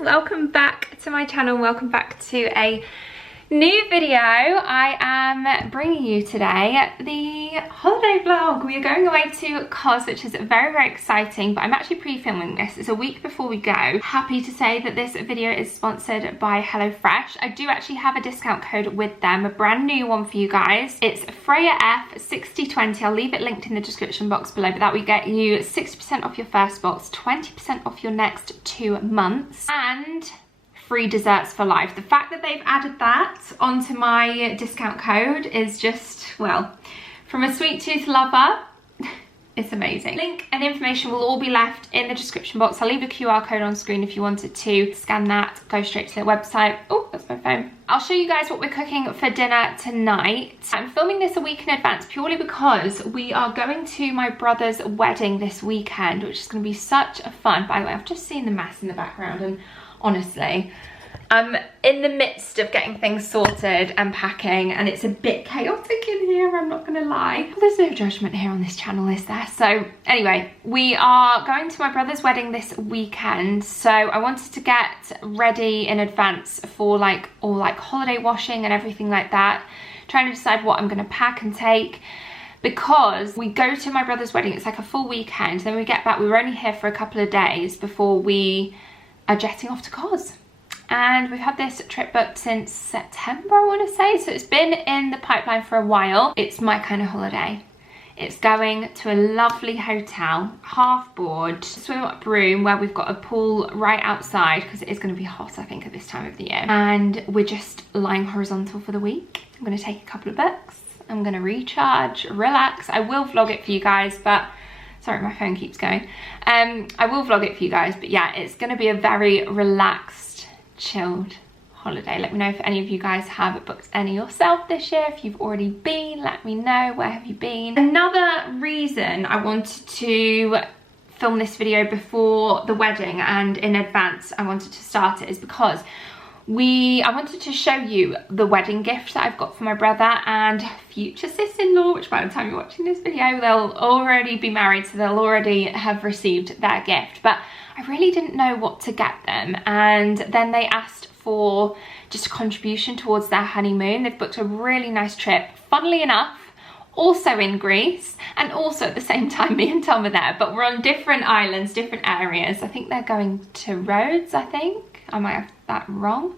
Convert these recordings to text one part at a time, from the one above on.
welcome back to my channel, welcome back to a new video. I am bringing you today the holiday vlog. We are going away to Kos, which is very exciting, but I'm actually pre-filming this. It's a week before we go. Happy to say that this video is sponsored by HelloFresh. I do actually have a discount code with them, a brand new one for you guys. It's FreyaF6020. I'll leave it linked in the description box below, but that will get you 60% off your first box, 20% off your next 2 months, and free desserts for life. The fact that they've added that onto my discount code is just, well, from a sweet tooth lover, it's amazing. Link and information will all be left in the description box. I'll leave a QR code on screen if you wanted to scan that, go straight to their website. Oh, that's my phone. I'll show you guys what we're cooking for dinner tonight. I'm filming this a week in advance purely because we are going to my brother's wedding this weekend, which is going to be such a fun. By the way, I've just seen the mess in the background, and honestly, I'm in the midst of getting things sorted and packing, and it's a bit chaotic in here, I'm not gonna lie. Well, there's no judgment here on this channel, is there? So anyway, we are going to my brother's wedding this weekend, so I wanted to get ready in advance for all holiday washing and everything like that, trying to decide what I'm gonna pack and take, because we go to my brother's wedding, it's like a full weekend, then we get back, we were only here for a couple of days before we are jetting off to Kos. And we've had this trip booked since September, I want to say, so it's been in the pipeline for a while. It's my kind of holiday. It's going to a lovely hotel, half board, swim up room where we've got a pool right outside, because it is going to be hot, I think, at this time of the year. And we're just lying horizontal for the week. I'm going to take a couple of books. I'm going to recharge, relax. I will vlog it for you guys, but sorry, my phone keeps going. I will vlog it for you guys, but yeah, it's going to be a very relaxed, chilled holiday. Let me know if any of you guys have booked any yourself this year. If you've already been, let me know. Where have you been? Another reason I wanted to film this video before the wedding and in advance I wanted to start it is because I wanted to show you the wedding gift that I've got for my brother and future sis-in-law, which by the time you're watching this video, they'll already be married, so they'll already have received their gift. But I really didn't know what to get them, and then they asked for just a contribution towards their honeymoon. They've booked a really nice trip, funnily enough, also in Greece, and also at the same time me and Tom are there, but we're on different islands, different areas. I think they're going to Rhodes, I think. I might have that wrong,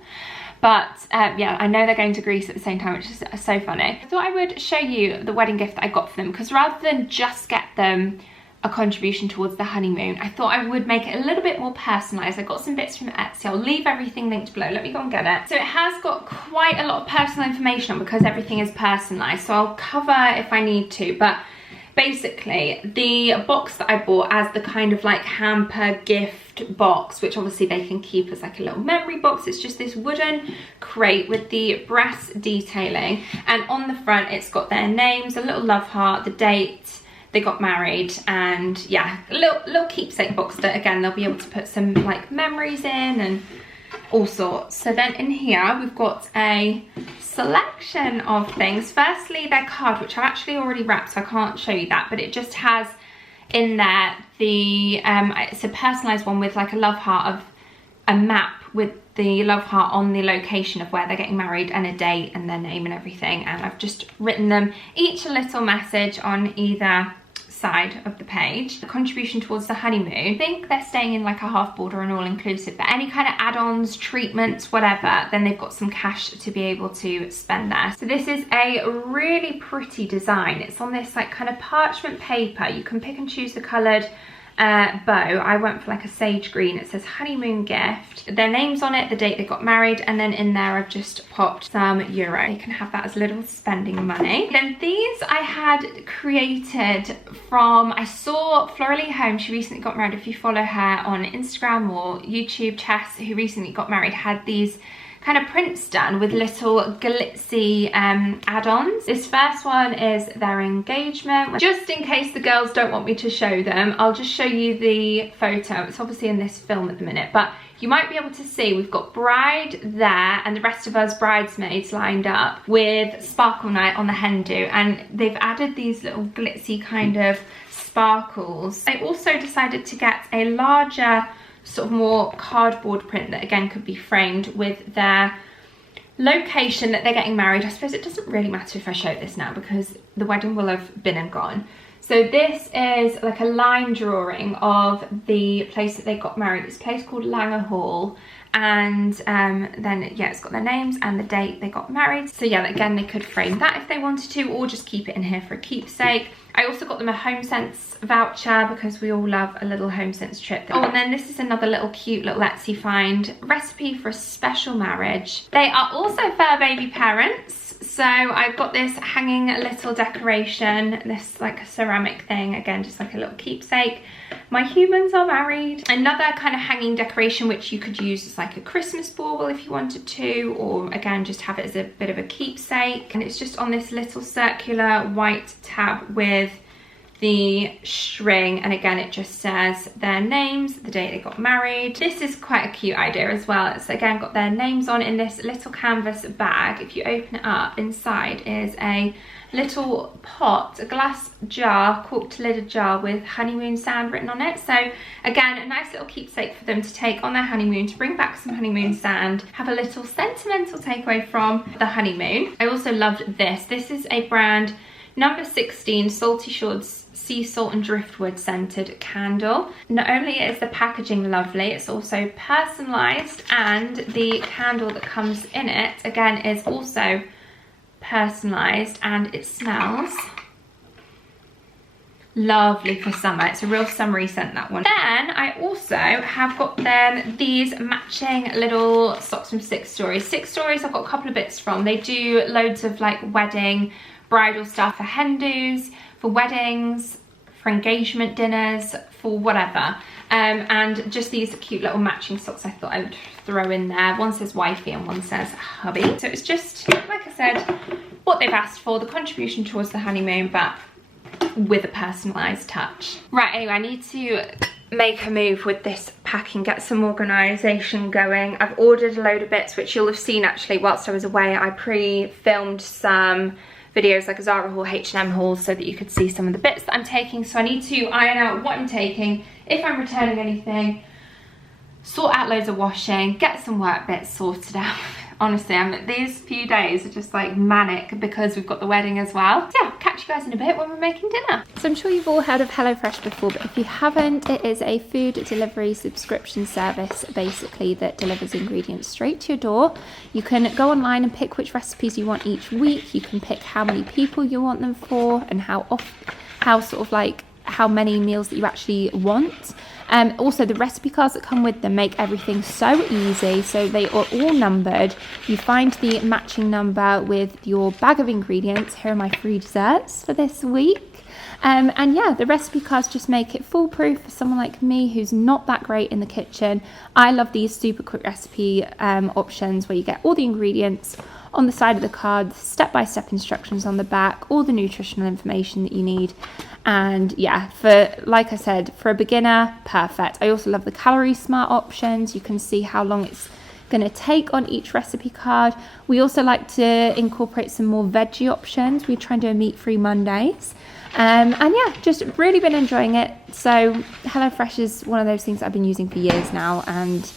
but yeah, I know they're going to Greece at the same time, which is so funny. I thought I would show you the wedding gift that I got for them, because rather than just get them a contribution towards the honeymoon, I thought I would make it a little bit more personalised. I got some bits from Etsy. I'll leave everything linked below. Let me go and get it. So it has got quite a lot of personal information on, because everything is personalised, so I'll cover if I need to, but basically the box that I bought as the kind of like hamper gift box, which obviously they can keep as like a little memory box, it's just this wooden crate with the brass detailing, and on the front it's got their names, a little love heart, the date they got married, and yeah, a little keepsake box that again they'll be able to put some like memories in and all sorts. So then in here we've got a selection of things. Firstly, their card, which I've actually already wrapped, so I can't show you that, but it just has in there the it's a personalized one with like a love heart of a map with the love heart on the location of where they're getting married and a date and their name and everything, and I've just written them each a little message on either side of the page. The contribution towards the honeymoon, I think they're staying in like a half board or an all-inclusive, but any kind of add-ons, treatments, whatever, then they've got some cash to be able to spend there. So this is a really pretty design. It's on this like kind of parchment paper. You can pick and choose the coloured bow. I went for like a sage green. It says honeymoon gift, their names on it, the date they got married, and then in there I've just popped some euro. You can have that as little spending money. Then these I had created from, I saw Floralee Home, she recently got married. If you follow her on Instagram or YouTube, Chess, who recently got married, had these kind of prints done with little glitzy add-ons. This first one is their engagement. Just in case the girls don't want me to show them, I'll just show you the photo. It's obviously in this film at the minute, but you might be able to see we've got bride there and the rest of us bridesmaids lined up with sparkle night on the hen do, and they've added these little glitzy kind of sparkles. I also decided to get a larger sort of more cardboard print that again could be framed with their location that they're getting married. I suppose it doesn't really matter if I show this now because the wedding will have been and gone. So this is like a line drawing of the place that they got married. It's a place called Langer Hall, and then yeah, it's got their names and the date they got married. So yeah, again, they could frame that if they wanted to, or just keep it in here for a keepsake. I also got them a HomeSense voucher because we all love a little HomeSense trip. Oh, and then this is another little cute little Etsy find, recipe for a special marriage. They are also fur baby parents. So I've got this hanging little decoration, this like a ceramic thing, again, just like a little keepsake. My humans are married. Another kind of hanging decoration which you could use as like a Christmas bauble if you wanted to, or again, just have it as a bit of a keepsake. And it's just on this little circular white tab with the string, and again it just says their names, the date they got married. This is quite a cute idea as well. It's again got their names on in this little canvas bag. If you open it up, inside is a little pot, a glass jar, corked lidded jar with honeymoon sand written on it. So again, a nice little keepsake for them to take on their honeymoon, to bring back some honeymoon sand, have a little sentimental takeaway from the honeymoon. I also loved this. This is a brand number 16 Salty Shores Sea Salt and Driftwood scented candle. Not only is the packaging lovely, it's also personalised, and the candle that comes in it again is also personalised, and it smells lovely for summer. It's a real summery scent, that one. Then I also have got them these matching little socks from Six Stories. Six Stories I've got a couple of bits from. They do loads of like wedding bridal stuff for hen dos, for weddings, for engagement dinners, for whatever. And just these cute little matching socks I thought I would throw in there. One says wifey and one says hubby. So it's just, like I said, what they've asked for, the contribution towards the honeymoon, but with a personalised touch. Right, anyway, I need to make a move with this packing, get some organisation going. I've ordered a load of bits, which you'll have seen actually whilst I was away. I pre-filmed some videos like a Zara haul, H&M haul, so that you could see some of the bits that I'm taking. So I need to iron out what I'm taking, if I'm returning anything, sort out loads of washing, get some work bits sorted out. Honestly, these few days are just like manic because we've got the wedding as well. So yeah, I'll catch you guys in a bit when we're making dinner. So I'm sure you've all heard of HelloFresh before, but if you haven't, it is a food delivery subscription service basically that delivers ingredients straight to your door. You can go online and pick which recipes you want each week. You can pick how many people you want them for and how many meals that you actually want. Also, the recipe cards that come with them make everything so easy. So they are all numbered. You find the matching number with your bag of ingredients. Here are my free desserts for this week. And yeah, the recipe cards just make it foolproof for someone like me who's not that great in the kitchen. I love these super quick recipe options where you get all the ingredients on the side of the card, step-by-step instructions on the back, all the nutritional information that you need. And yeah, like I said, for a beginner, perfect. I also love the calorie smart options. You can see how long it's going to take on each recipe card. We also like to incorporate some more veggie options. We try and do a meat-free Mondays. And yeah, just really been enjoying it. So HelloFresh is one of those things I've been using for years now, and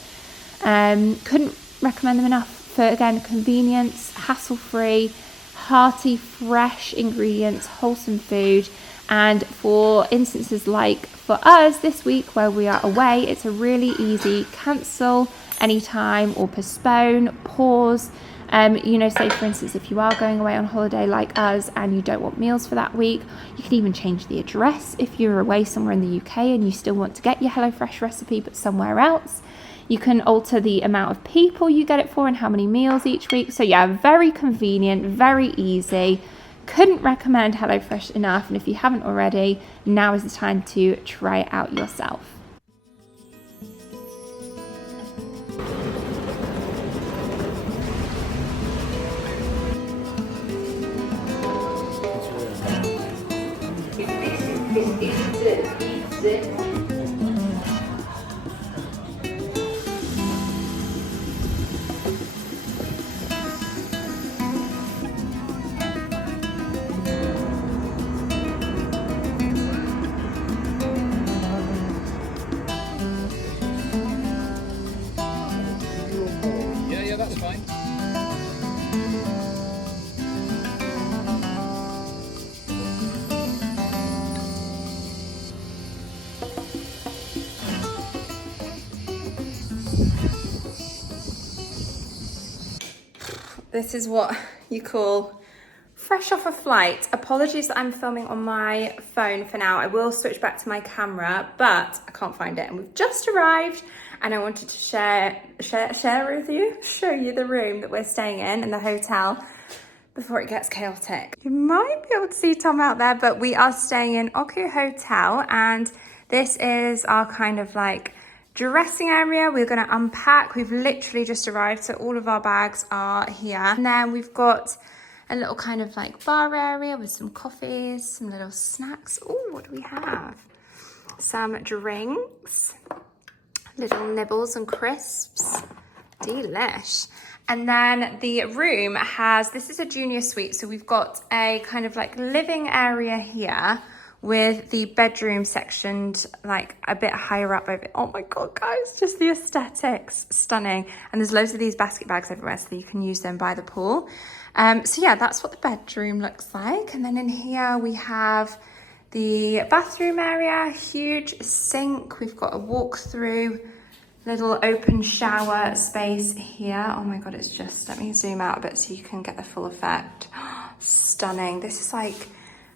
couldn't recommend them enough for, again, convenience, hassle-free, hearty, fresh ingredients, wholesome food. And for instances like for us this week where we are away, it's a really easy cancel anytime or postpone, pause. Say for instance, if you are going away on holiday like us and you don't want meals for that week, you can even change the address if you're away somewhere in the UK and you still want to get your HelloFresh recipe but somewhere else. You can alter the amount of people you get it for and how many meals each week. So yeah, very convenient, very easy. Couldn't recommend HelloFresh enough, and if you haven't already, now is the time to try it out yourself. That's fine. This is what you call fresh off a flight. Apologies that I'm filming on my phone for now. I will switch back to my camera, but I can't find it. And we've just arrived and I wanted to share with you, show you the room that we're staying in the hotel before it gets chaotic. You might be able to see Tom out there, but we are staying in OKU Hotel and this is our kind of like dressing area. We're going to unpack. We've literally just arrived, so all of our bags are here. And then we've got a little kind of like bar area with some coffees, some little snacks. Oh, what do we have? Some drinks, little nibbles and crisps. Delish. And then the room has, this is a junior suite, so we've got a kind of like living area here with the bedroom sectioned like a bit higher up over. Oh my God, guys, just the aesthetics, stunning. And there's loads of these basket bags everywhere so that you can use them by the pool. So yeah, that's what the bedroom looks like. And then in here we have the bathroom area, huge sink. We've got a walk-through, little open shower space here. Oh my God, it's just, let me zoom out a bit so you can get the full effect. Stunning. This is like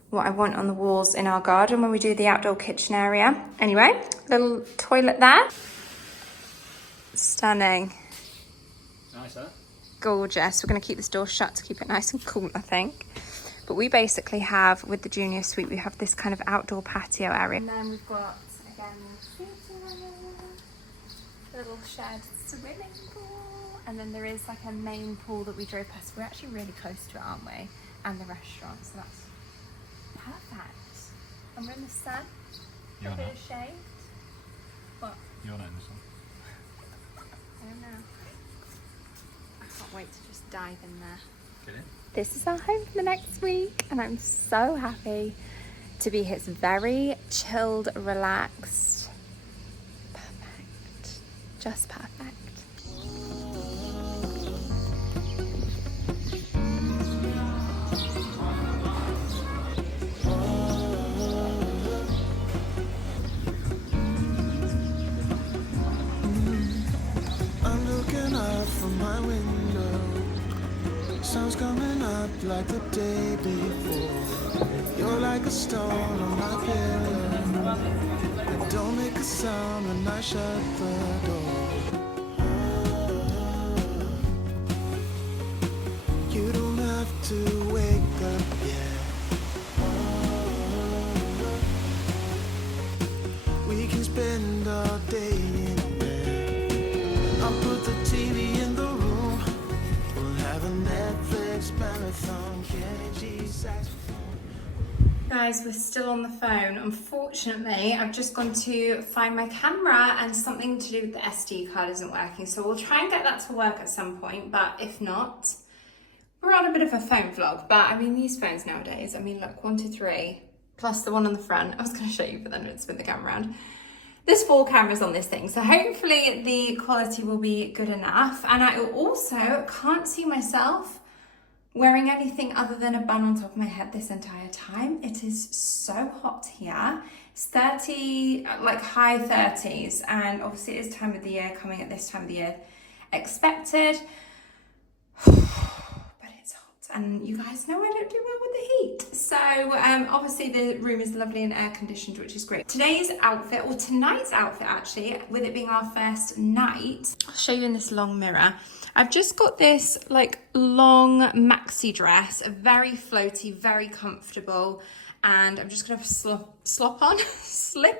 what I want on the walls in our garden when we do the outdoor kitchen area. Anyway, little toilet there. Stunning. Nice, huh? Gorgeous. We're going to keep this door shut to keep it nice and cool, I think. But we basically have, with the junior suite, we have this kind of outdoor patio area. And then we've got, again, little shared swimming pool. And then there is like a main pool that we drove past. We're actually really close to it, aren't we? And the restaurant, so that's perfect. And we're in the sun. You're a bit not. of shade. What? You're not in the sun. I don't know. I can't wait to just dive in there. Get in. This is our home for the next week, and I'm so happy to be here. It's very chilled, relaxed. Perfect. Just perfect. From my window, sun's coming up like the day before. You're like a stone on my pillow. And don't make a sound when I shut the door. You don't have to wake up yet. We can spend all day in bed. I'll put the TV in the room. We'll have a Netflix marathon. Kenny G saxophone. Guys, we're still on the phone. Unfortunately, I've just gone to find my camera and something to do with the SD card isn't working. So we'll try and get that to work at some point, but if not, we're on a bit of a phone vlog. But I mean, these phones nowadays, I mean, look, 1, 2, 3, plus the one on the front. I was gonna show you, but then I'd spin the camera around. There's 4 cameras on this thing, so hopefully the quality will be good enough. And I also can't see myself wearing anything other than a bun on top of my head this entire time. It is so hot here. It's 30, like high 30s, and obviously it is time of the year, coming at this time of the year expected. But it's hot, and you guys know I don't do well with the heat. So obviously the room is lovely and air conditioned, which is great. Today's outfit, or tonight's outfit actually, with it being our first night, I'll show you in this long mirror. I've just got this like long maxi dress, very floaty, very comfortable, and I'm just gonna slip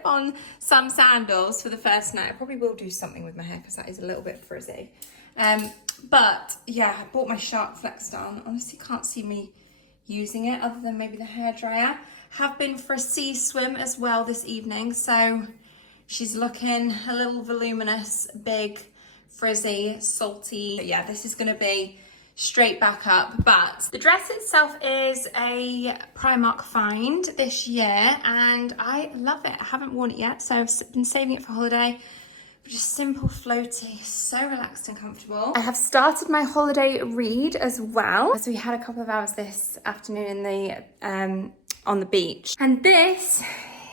on some sandals for the first night. I probably will do something with my hair because that is a little bit frizzy. But yeah, I bought my Shark Flex on. Honestly, can't see me using it other than maybe the hairdryer. Have been for a sea swim as well this evening, so she's looking a little voluminous, big, frizzy, salty. But yeah, this is gonna be straight back up. But the dress itself is a Primark find this year and I love it. I haven't worn it yet, so I've been saving it for holiday. Just simple, floaty, so relaxed and comfortable. I have started my holiday read as well, as we had a couple of hours this afternoon in the on the beach. And this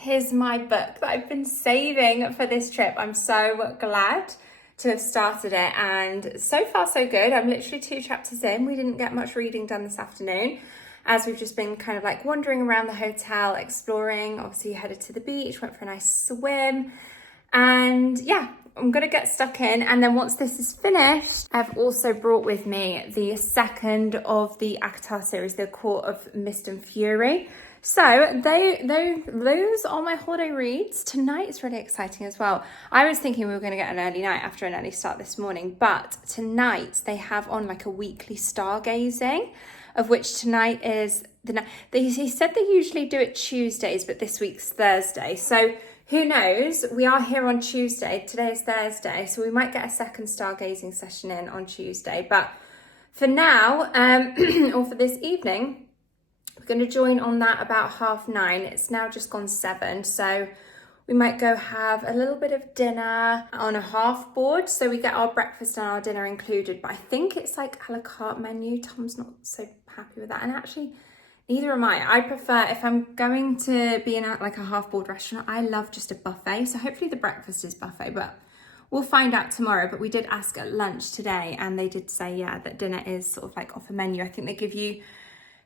is my book that I've been saving for this trip. I'm so glad to have started it, and so far so good. I'm literally 2 chapters in. We didn't get much reading done this afternoon, as we've just been kind of like wandering around the hotel, exploring. Obviously headed to the beach, went for a nice swim, and yeah, I'm gonna get stuck in. And then once this is finished, I've also brought with me the second of the ACOTAR series, The Court of Mist and Fury. So those are my holiday reads. Tonight's really exciting as well. I was thinking we were going to get an early night after an early start this morning, but tonight they have on like a weekly stargazing, of which tonight is the night. He said they usually do it Tuesdays, but this week's Thursday. So who knows? We are here on Tuesday. Today is Thursday, so we might get a second stargazing session in on Tuesday. But for now, or for this evening, we're going to join on that about 9:30. It's now just gone 7, so we might go have a little bit of dinner on a half board. So we get our breakfast and our dinner included, but I think it's like a la carte menu. Tom's not so happy with that, and actually neither am I. I prefer, if I'm going to be in like a half board restaurant, I love just a buffet. So hopefully the breakfast is buffet, but we'll find out tomorrow. But we did ask at lunch today, and they did say, yeah, that dinner is sort of like off a menu. I think they give you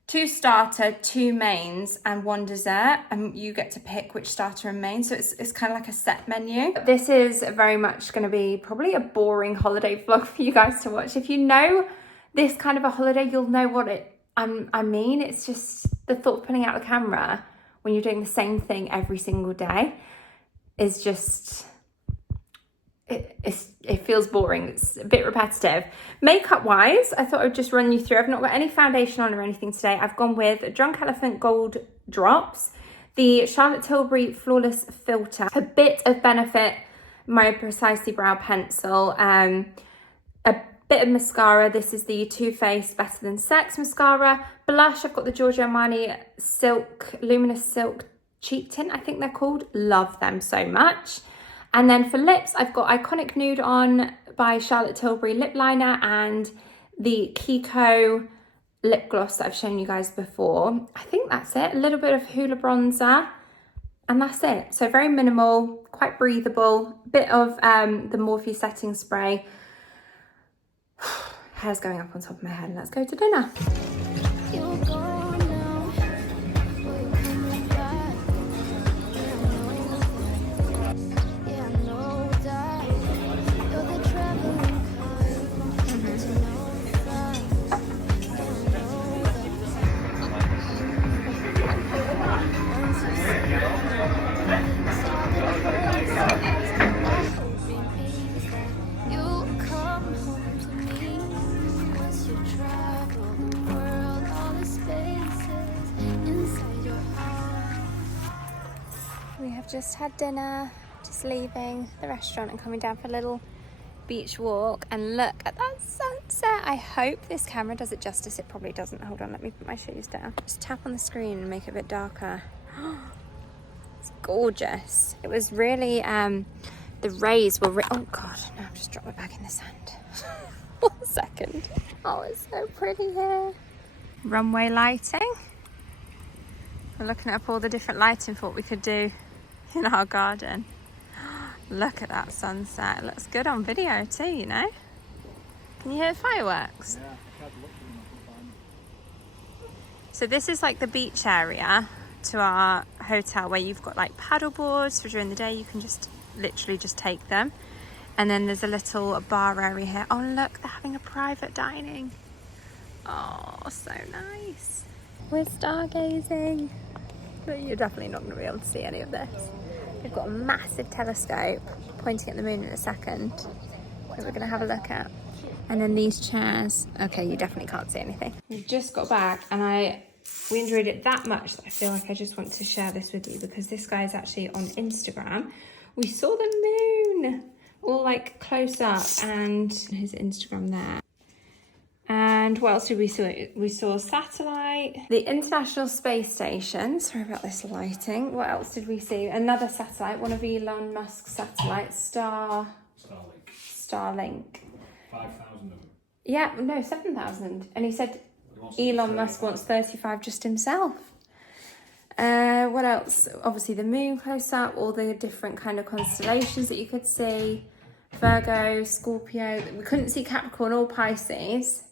2 starter, 2 mains, and 1 dessert, and you get to pick which starter and main. So it's kind of like a set menu. This is very much going to be probably a boring holiday vlog for you guys to watch. If you know this kind of a holiday, you'll know what I mean. It's just the thought of putting out the camera when you're doing the same thing every single day is just, it feels boring. It's a bit repetitive. Makeup wise, I thought I would just run you through. I've not got any foundation on or anything today. I've gone with Drunk Elephant Gold Drops, the Charlotte Tilbury Flawless Filter, a bit of Benefit My Precisely Brow Pencil, a bit of mascara. This is the Too Faced Better Than Sex mascara. Blush, I've got the Giorgio Armani Luminous Silk Cheek Tint, I think they're called. Love them so much. And then for lips, I've got Iconic Nude on by Charlotte Tilbury lip liner, and the Kiko lip gloss that I've shown you guys before. I think that's it. A little bit of Hoola bronzer, and that's it. So very minimal, quite breathable. Bit of the Morphe setting spray. Hair's going up on top of my head, and let's go to dinner. Just had dinner, just leaving the restaurant and coming down for a little beach walk, and look at that sunset. I hope this camera does it justice. It probably doesn't. Hold on, let me put my shoes down. Just tap on the screen and make it a bit darker. It's gorgeous. It was really the rays were oh god, no, I've just dropped my bag in the sand. 1 second. Oh, it's so pretty here. Runway lighting. We're looking up all the different lighting for what we could do in our garden. Look at that sunset. It looks good on video too, you know. Can you hear the fireworks? Yeah, I tried to look for them, I couldn't find them. So this is like the beach area to our hotel, where you've got like paddle boards for during the day. You can just literally just take them, and then there's a little bar area here. Oh look, they're having a private dining. Oh, so nice. We're stargazing, but you're definitely not going to be able to see any of this. We've got a massive telescope pointing at the moon in a second that we're going to have a look at. And then these chairs. Okay, you definitely can't see anything. We've just got back, and we enjoyed it that much that I feel like I just want to share this with you, because this guy is actually on Instagram. We saw the moon all like close up, and his Instagram there. And what else did we see? We saw satellite, the International Space Station. Sorry about this lighting. What else did we see? Another satellite, one of Elon Musk's satellites, Starlink. Starlink. 5,000 of them. Yeah, no, 7,000. And he said Elon Musk wants 35 just himself. What else? Obviously the moon close up, all the different kind of constellations that you could see. Virgo, Scorpio. We couldn't see Capricorn or Pisces.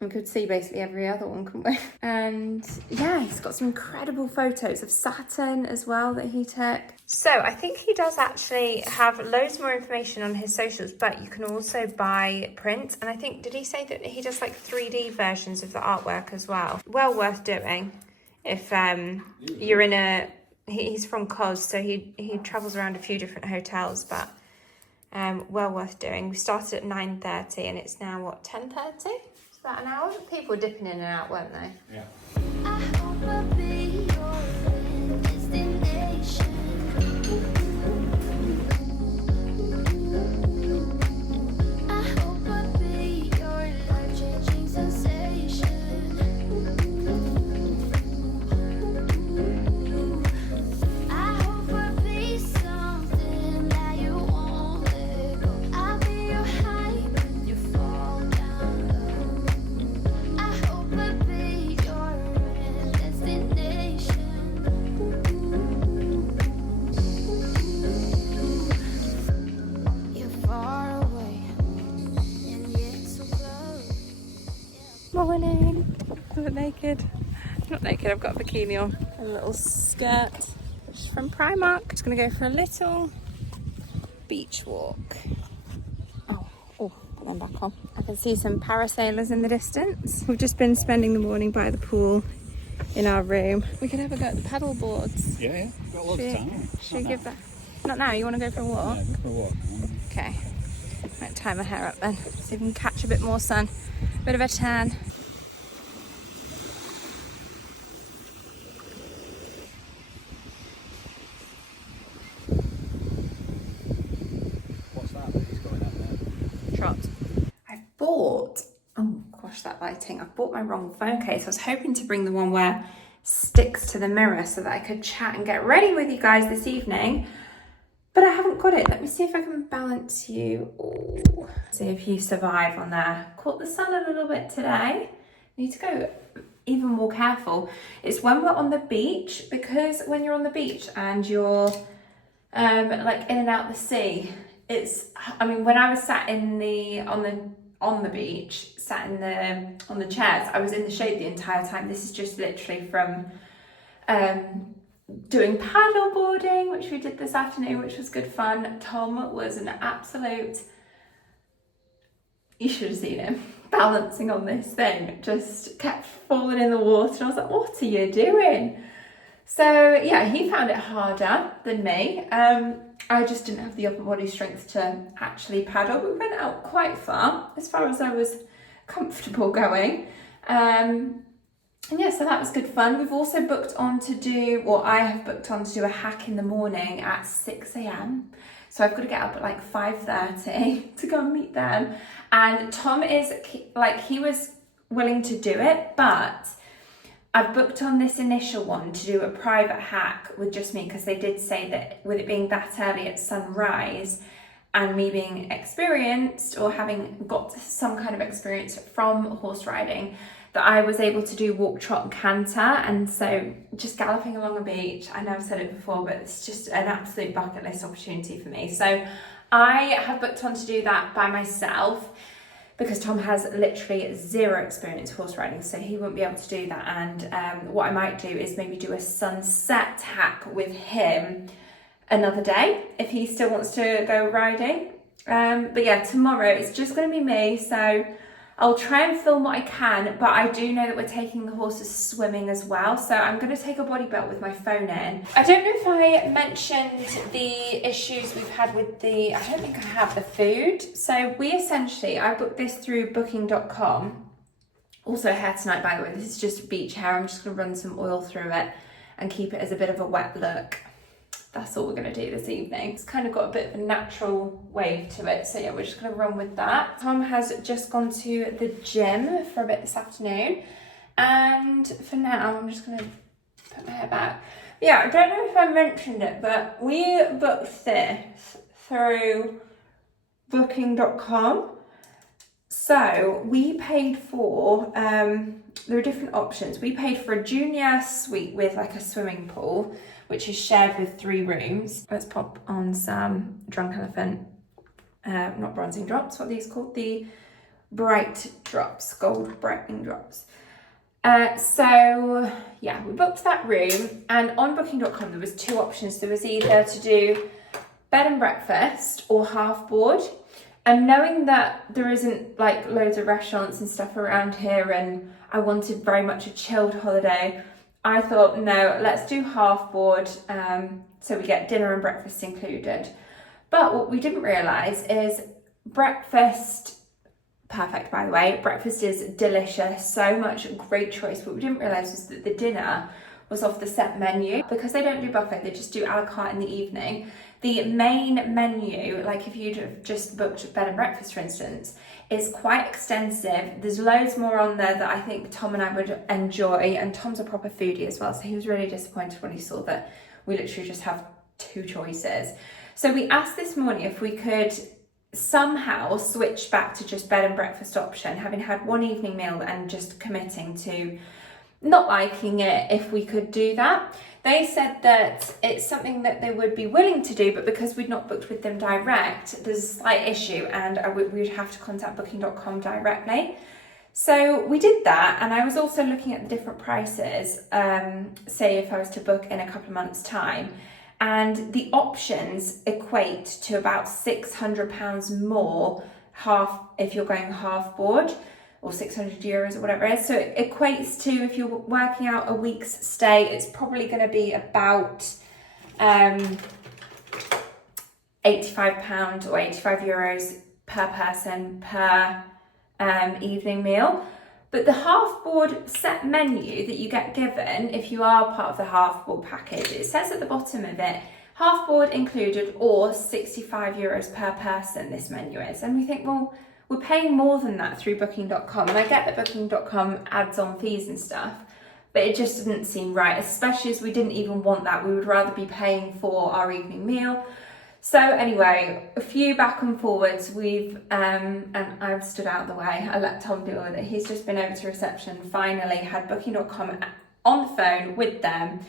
We could see basically every other one, couldn't we? And yeah, he's got some incredible photos of Saturn as well that he took. So I think he does actually have loads more information on his socials, but you can also buy prints. And I think, did he say that he does like 3D versions of the artwork as well? Well worth doing if you're in a... He's from Kos, so he travels around a few different hotels, but well worth doing. We started at 9:30 and it's now, what, 10:30? About an hour. People were dipping in and out, weren't they? Yeah. I hope I'll be your destination. I hope I'll be your life-changing sensation. I hope I'll be something that you won't let go. I'll be your high when you fall down low. I hope I'll be your destination. You're far away, and yet so close. Morning. I look naked. Not naked, I've got a bikini on. A little skirt, which is from Primark. Just gonna go for a little beach walk. Oh, put them back on. I can see some parasailers in the distance. We've just been spending the morning by the pool in our room. We could have a go at the paddle boards. Yeah. Got loads of time. Should we give that? Not now, you want to go for a walk? Yeah, go for a walk. Okay. Might tie my hair up then. See if we can catch a bit more sun. Bit of a tan. What's that he's going at there? Trot. I bought, oh gosh, that lighting. I bought my wrong phone case. I was hoping to bring the one where sticks to the mirror so that I could chat and get ready with you guys this evening. But I haven't got it. Let me see if I can balance you. Ooh. See if you survive on there. Caught the sun a little bit today. Need to go even more careful. It's when we're on the beach, because when you're on the beach and you're like in and out the sea, it's, I mean, when I was sat in on the beach, sat in on the chairs, I was in the shade the entire time. This is just literally from doing paddle boarding, which we did this afternoon, which was good fun. Tom was an absolute, you should have seen him balancing on this thing, just kept falling in the water. And I was like, what are you doing? So yeah, he found it harder than me. I just didn't have the upper body strength to actually paddle. We went out quite far as I was comfortable going. And yeah, so that was good fun. We've also booked on to do, or I have booked on to do a hack in the morning at 6 a.m. So I've got to get up at like 5:30 to go and meet them. And Tom is like, he was willing to do it, but I've booked on this initial one to do a private hack with just me, because they did say that with it being that early at sunrise and me being experienced or having got some kind of experience from horse riding, that I was able to do walk, trot and canter. And so just galloping along a beach, I know I've said it before, but it's just an absolute bucket list opportunity for me. So I have booked on to do that by myself, because Tom has literally zero experience horse riding, so he won't be able to do that. And what I might do is maybe do a sunset hack with him another day, if he still wants to go riding. But yeah, tomorrow it's just going to be me, so I'll try and film what I can, but I do know that we're taking the horses swimming as well, so I'm going to take a body belt with my phone in. I don't know if I mentioned the issues we've had with I don't think I have the food. So we essentially, I booked this through booking.com. Also hair tonight, by the way. This is just beach hair. I'm just going to run some oil through it and keep it as a bit of a wet look. That's all we're going to do this evening. It's kind of got a bit of a natural wave to it, so yeah, we're just going to run with that. Tom has just gone to the gym for a bit this afternoon, and for now I'm just going to put my hair back. Yeah, I don't know if I mentioned it, but we booked this through booking.com. So we paid for, there are different options. We paid for a junior suite with like a swimming pool, which is shared with 3 rooms. Let's pop on some Drunk Elephant, not bronzing drops, what are these called? The bright drops, gold brightening drops. So yeah, we booked that room, and on booking.com there was 2 options. There was either to do bed and breakfast or half board. And knowing that there isn't like loads of restaurants and stuff around here, and I wanted very much a chilled holiday, I thought, no, let's do half board, so we get dinner and breakfast included. But what we didn't realise is breakfast, perfect by the way, breakfast is delicious, so much great choice. What we didn't realise was that the dinner was off the set menu. Because they don't do buffet, they just do a la carte in the evening. The main menu, like if you'd have just booked bed and breakfast, for instance, is quite extensive. There's loads more on there that I think Tom and I would enjoy, and Tom's a proper foodie as well, so he was really disappointed when he saw that we literally just have 2 choices. So we asked this morning if we could somehow switch back to just bed and breakfast option, having had 1 evening meal and just committing to not liking it, if we could do that. They said that it's something that they would be willing to do, but because we'd not booked with them direct, there's a slight issue, and we would have to contact booking.com directly. So we did that, and I was also looking at the different prices, say if I was to book in a couple of months' time, and the options equate to about £600 more if you're going half board, or 600 euros or whatever it is. So it equates to, if you're working out a week's stay, it's probably going to be about £85 or 85 euros per person per evening meal. But the half board set menu that you get given, if you are part of the half board package, it says at the bottom of it, half board included or 65 euros per person, this menu is. And we think, well, we're paying more than that through booking.com. And I get that booking.com adds on fees and stuff, but it just didn't seem right, especially as we didn't even want that. We would rather be paying for our evening meal. So anyway, a few back and forwards, and I've stood out of the way. I let Tom deal with it. He's just been over to reception, finally had booking.com on the phone with them.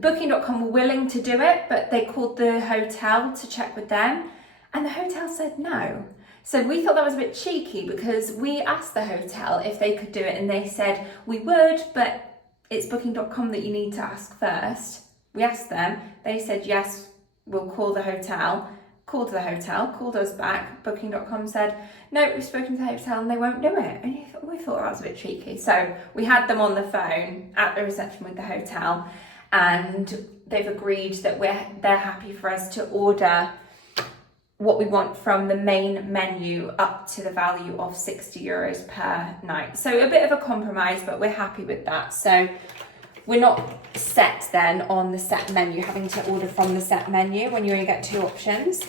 Booking.com were willing to do it, but they called the hotel to check with them, and the hotel said no. So we thought that was a bit cheeky, because we asked the hotel if they could do it, and they said we would, but it's booking.com that you need to ask first. We asked them, they said yes, we'll call the hotel. Called the hotel, called us back. Booking.com said no, we've spoken to the hotel and they won't do it. And we thought that was a bit cheeky. So we had them on the phone at the reception with the hotel, and they've agreed that they're happy for us to order what we want from the main menu up to the value of 60 euros per night. So a bit of a compromise, but we're happy with that. So we're not set then on the set menu, having to order from the set menu when you only get 2 options.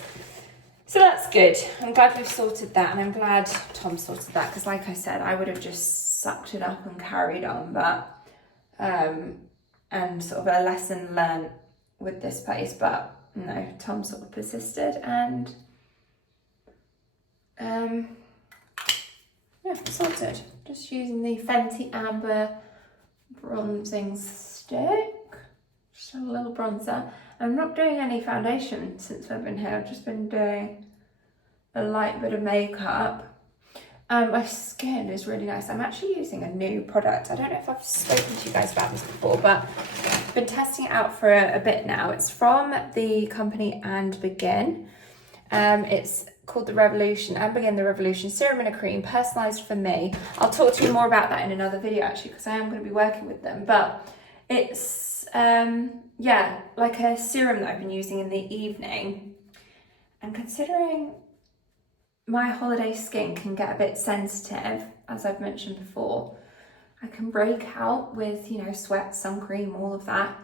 So that's good. I'm glad we've sorted that, and I'm glad Tom sorted that, because like I said, I would have just sucked it up and carried on, but and sort of a lesson learned with this place, but no, Tom sort of persisted, and yeah, sorted. Just using the Fenty Amber bronzing stick, just a little bronzer. I'm not doing any foundation since I've been here. I've just been doing a light bit of makeup. My skin is really nice. I'm actually using a new product. I don't know if I've spoken to you guys about this before, but I've been testing it out for a bit now. It's from the company And Begin. It's called the Revolution, And Begin the Revolution Serum and a Cream, personalised for me. I'll talk to you more about that in another video actually, because I am going to be working with them. But it's, yeah, like a serum that I've been using in the evening. And considering my holiday skin can get a bit sensitive, as I've mentioned before, I can break out with, you know, sweat, sun cream, all of that.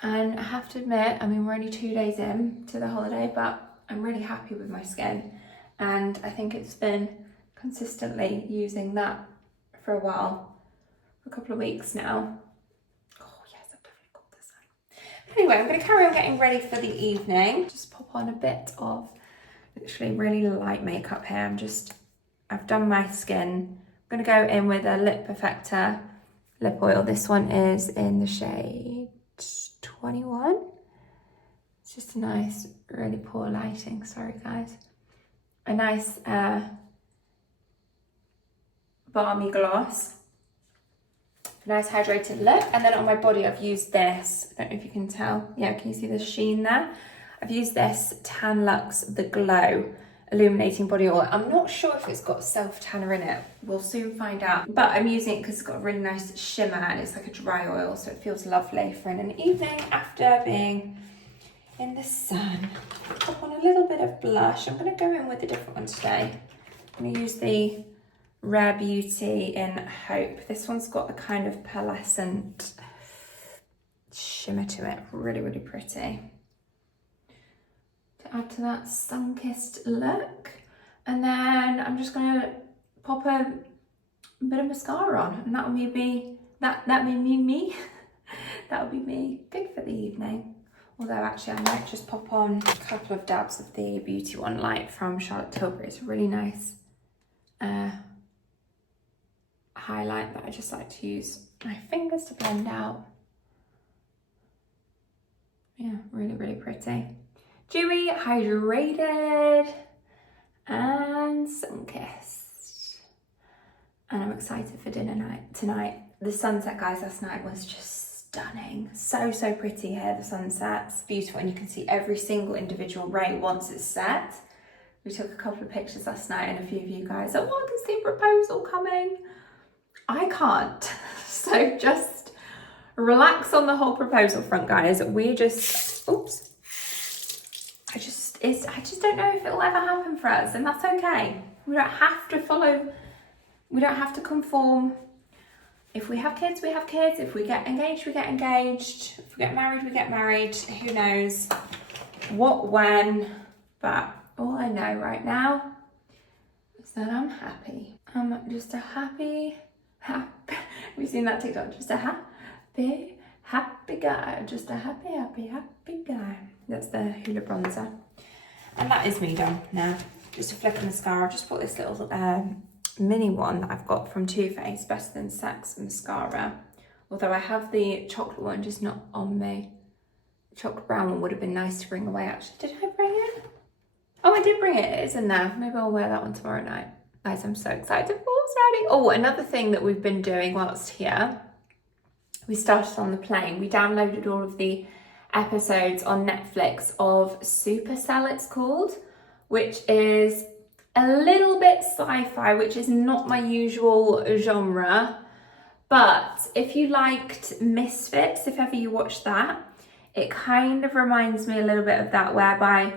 And I have to admit, I mean, we're only 2 days in to the holiday, but I'm really happy with my skin. And I think it's been consistently using that for a while, for a couple of weeks now. Oh yes, I've definitely got this on. Anyway, I'm going to carry on getting ready for the evening. Just pop on a bit of literally really light makeup here. I've done my skin. I'm gonna go in with a lip perfector lip oil. This one is in the shade 21. It's just a nice, really poor lighting, sorry guys. A nice balmy gloss. A nice hydrated look. And then on my body I've used this, I don't know if you can tell. Yeah, can you see the sheen there? I've used this Tan Luxe The Glow Illuminating Body Oil. I'm not sure if it's got self-tanner in it. We'll soon find out. But I'm using it because it's got a really nice shimmer and it's like a dry oil, so it feels lovely for in an evening after being in the sun. Pop on a little bit of blush. I'm going to go in with a different one today. I'm going to use the Rare Beauty in Hope. This one's got a kind of pearlescent shimmer to it. Really, really pretty. To add to that sun-kissed look. And then I'm just going to pop a bit of mascara on, and that will be me. That will be me. Good for the evening. Although actually I might just pop on a couple of dabs of the Beauty One Light from Charlotte Tilbury. It's a really nice highlight that I just like to use my fingers to blend out. Yeah, really, really pretty. Dewy, hydrated, and sun-kissed. And I'm excited for dinner tonight. The sunset, guys, last night was just stunning. So, so pretty here, the sunset's beautiful, and you can see every single individual ray once it's set. We took a couple of pictures last night, and a few of you guys are, oh, I can see a proposal coming. I can't. So just relax on the whole proposal front, guys. We just, oops. I just don't know if it'll ever happen for us, and that's okay. We don't have to follow, we don't have to conform. If we have kids, we have kids. If we get engaged, we get engaged. If we get married, we get married. Who knows what, when, but all I know right now is that I'm happy. I'm just a happy, have you seen that TikTok? Just a happy guy. Just a happy guy. That's the Hoola bronzer. And that is me done now. Just a flick of mascara. I've just put this little mini one that I've got from Too Faced, Better Than Sex mascara. Although I have the chocolate one, just not on me. The chocolate brown one would have been nice to bring away actually. Did I bring it? Oh, I did bring it. It is in there. Maybe I'll wear that one tomorrow night. Guys, I'm so excited for what's ready. Oh, another thing that we've been doing whilst here. We started on the plane. We downloaded all of the episodes on Netflix of Supercell, it's called, which is a little bit sci-fi, which is not my usual genre. But if you liked Misfits, if ever you watched that, it kind of reminds me a little bit of that, whereby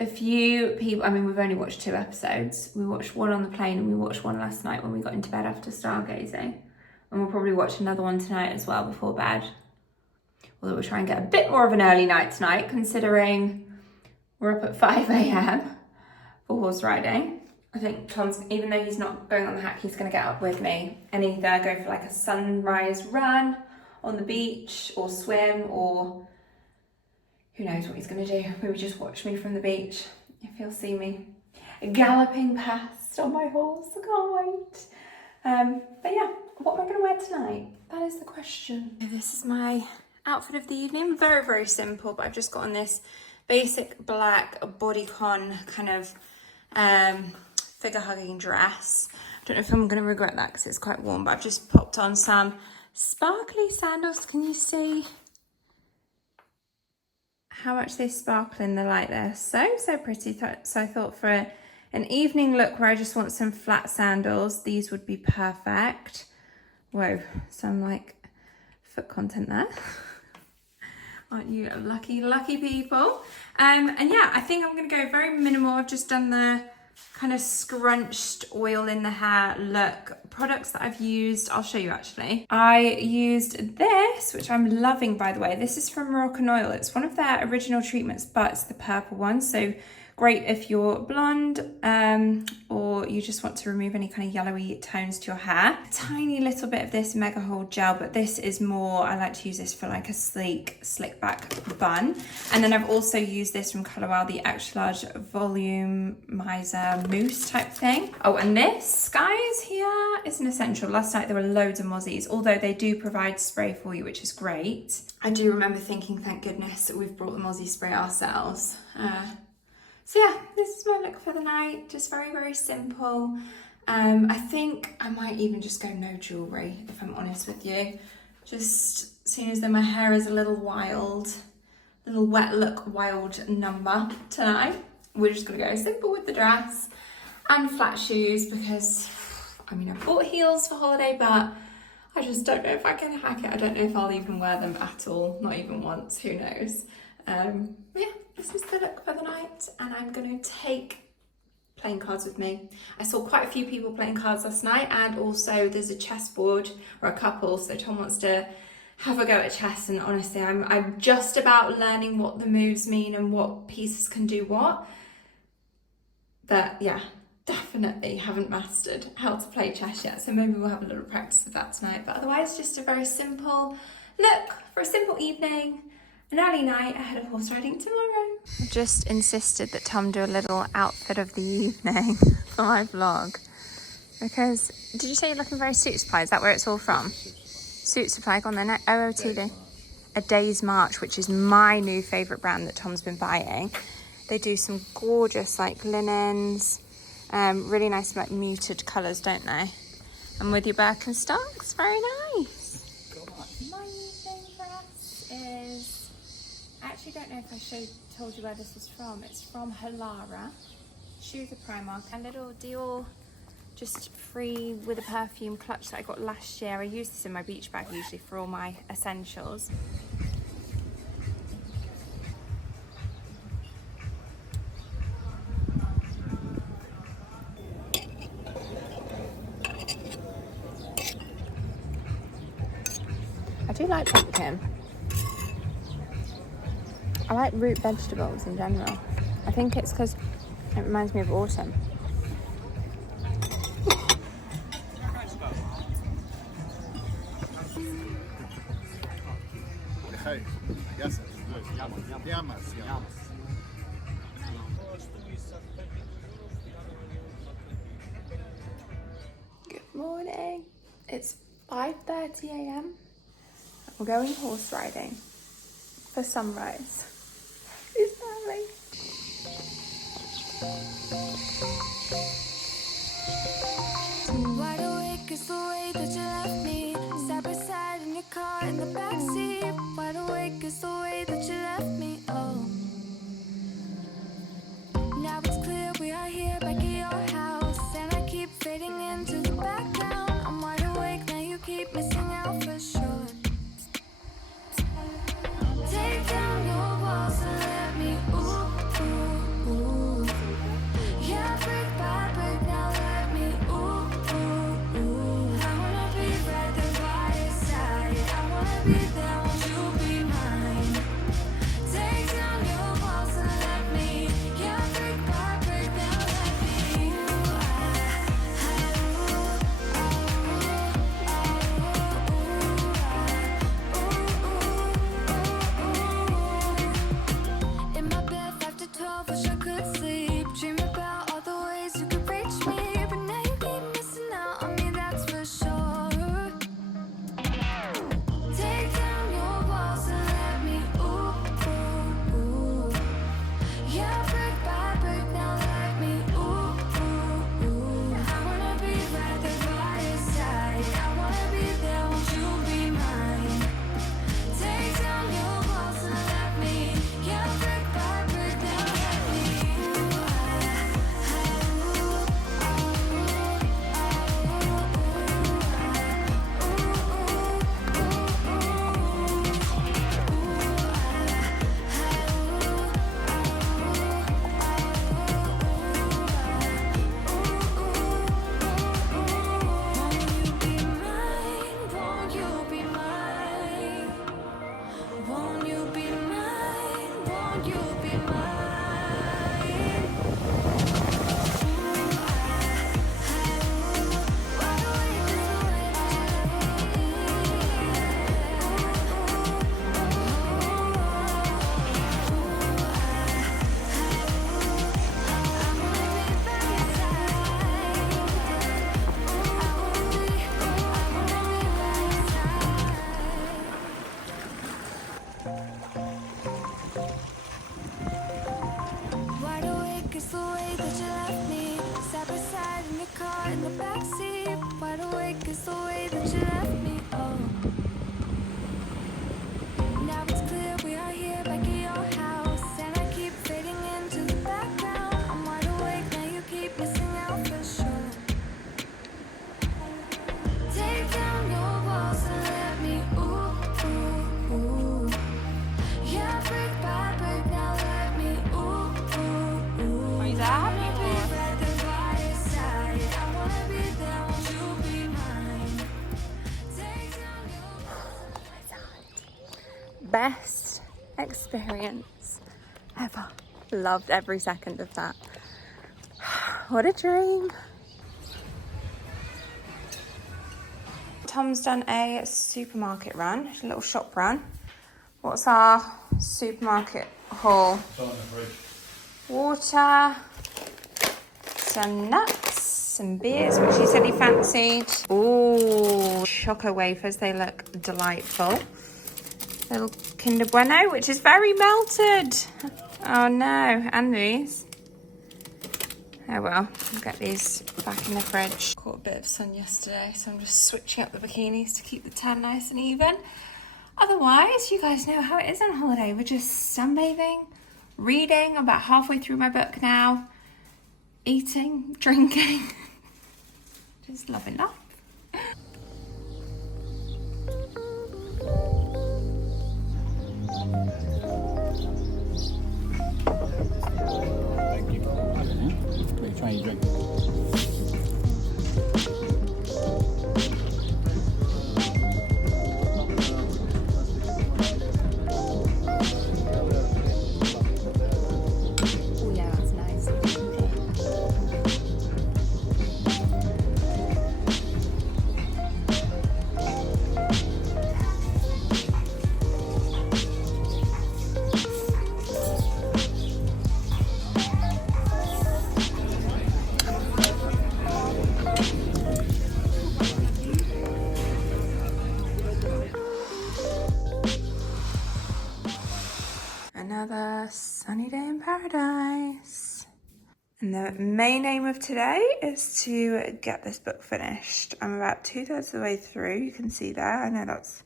a few people, I mean, we've only watched 2 episodes. We watched one on the plane and we watched one last night when we got into bed after stargazing. And we'll probably watch another one tonight as well before bed. Although we'll try and get a bit more of an early night tonight, considering we're up at 5 a.m. for horse riding. I think Tom's, even though he's not going on the hack, he's going to get up with me and either go for like a sunrise run on the beach or swim, or who knows what he's going to do. Maybe just watch me from the beach if he'll see me galloping past on my horse. I can't wait. But yeah, what am I going to wear tonight? That is the question. This is my outfit of the evening. Very, very simple, but I've just got on this basic black bodycon kind of figure hugging dress. I don't know if I'm going to regret that because it's quite warm, but I've just popped on some sparkly sandals. Can you see how much they sparkle in the light there? So pretty. So I thought for an evening look where I just want some flat sandals, these would be perfect. Whoa, some like foot content there. Aren't you lucky people? And yeah, I think I'm gonna go very minimal. I've just done the kind of scrunched oil in the hair look. Products that I've used, I'll show you actually. I used this, which I'm loving, by the way. This is from Moroccan Oil. It's one of their original treatments, but it's the purple one. So Great if you're blonde or you just want to remove any kind of yellowy tones to your hair. A tiny little bit of this Mega Hold gel, but this is more, I like to use this for like a sleek, slick back bun. And then I've also used this from Colour Wow, the extra large volumizer mousse type thing. Oh, and this, guys, here is an essential. Last night there were loads of mozzies, although they do provide spray for you, which is great. I do remember thinking, thank goodness that we've brought the mozzie spray ourselves. So yeah, this is my look for the night. Just very, very simple. I think I might even just go no jewellery, if I'm honest with you. Just seeing as though my hair is a little wild, little wet look wild number tonight. We're just gonna go simple with the dress and flat shoes because, I mean, I bought heels for holiday, but I just don't know if I can hack it. I don't know if I'll even wear them at all, not even once, who knows. Yeah, this is the look for the night, and I'm going to take playing cards with me. I saw quite a few people playing cards last night, and also there's a chessboard or a couple, so Tom wants to have a go at chess, and honestly I'm just about learning what the moves mean and what pieces can do what. But yeah, definitely haven't mastered how to play chess yet, so maybe we'll have a little practice of that tonight. But otherwise, just a very simple look for a simple evening, an early night ahead of horse riding tomorrow. I just insisted that Tom do a little outfit of the evening for my vlog because, did you say you're looking very Suit Supply? Is that where it's all from? Suit Supply, go on then, OOTD. A Day's March, which is my new favourite brand that Tom's been buying. They do some gorgeous like linens, really nice like muted colours, don't they? And with your Birkenstocks, very nice. My evening dress is, I actually don't know if I told you where this is from. It's from Halara. Shoes are Primark. A little Dior, just free with a perfume clutch that I got last year. I use this in my beach bag usually for all my essentials. I do like pumpkin. I like root vegetables in general. I think it's because it reminds me of autumn. Good morning. It's 5:30 a.m. We're going horse riding for sunrise. It's early. Wide awake is the way that you left me. Side by side in your car in the backseat. Wide awake is the way that you left me. Oh, now it's clear we are here back at your house, and I keep fading into the background. I'm wide awake now, you keep missing out for sure. Take down your walls and let me ooh, ooh, ooh. you left me. Oh, now it's clear we are here back at your house, and I keep fading into the background. I'm wide awake now, you keep missing out for sure. Take down your walls and let me ooh, ooh, ooh. Yeah, brick by brick, now let me ooh, ooh, ooh. Are you happy? Best experience ever. Loved every second of that. What a dream. Tom's done a supermarket run, a little shop run. What's our supermarket haul? It's all in the fridge. Water, some nuts, some beers, which he said he fancied. Ooh, choco wafers, they look delightful. Little Kinder Bueno, which is very melted. Oh no, and these. Oh well, I'll get these back in the fridge. Caught a bit of sun yesterday, so I'm just switching up the bikinis to keep the tan nice and even. Otherwise, you guys know how it is on holiday. We're just sunbathing, reading. I'm about halfway through my book now. Eating, drinking. Just loving life. Thank you. What are you trying to drink? Oh yeah, that's nice. Another sunny day in paradise. And the main aim of today is to get this book finished. I'm about 2/3 of the way through. You can see there. I know that's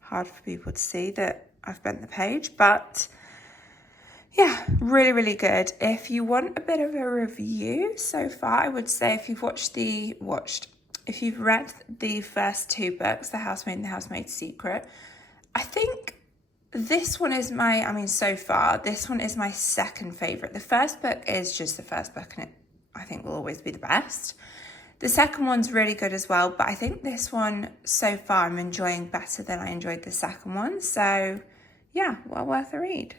hard for people to see that I've bent the page, but yeah, really, really good. If you want a bit of a review so far, I would say if you've if you've read the first two books, The Housemaid and The Housemaid's Secret, I think this one is so far, this one is my second favourite. The first book is just the first book, and it, I think, will always be the best. The second one's really good as well, but I think this one, so far, I'm enjoying better than I enjoyed the second one. So, yeah, well worth a read.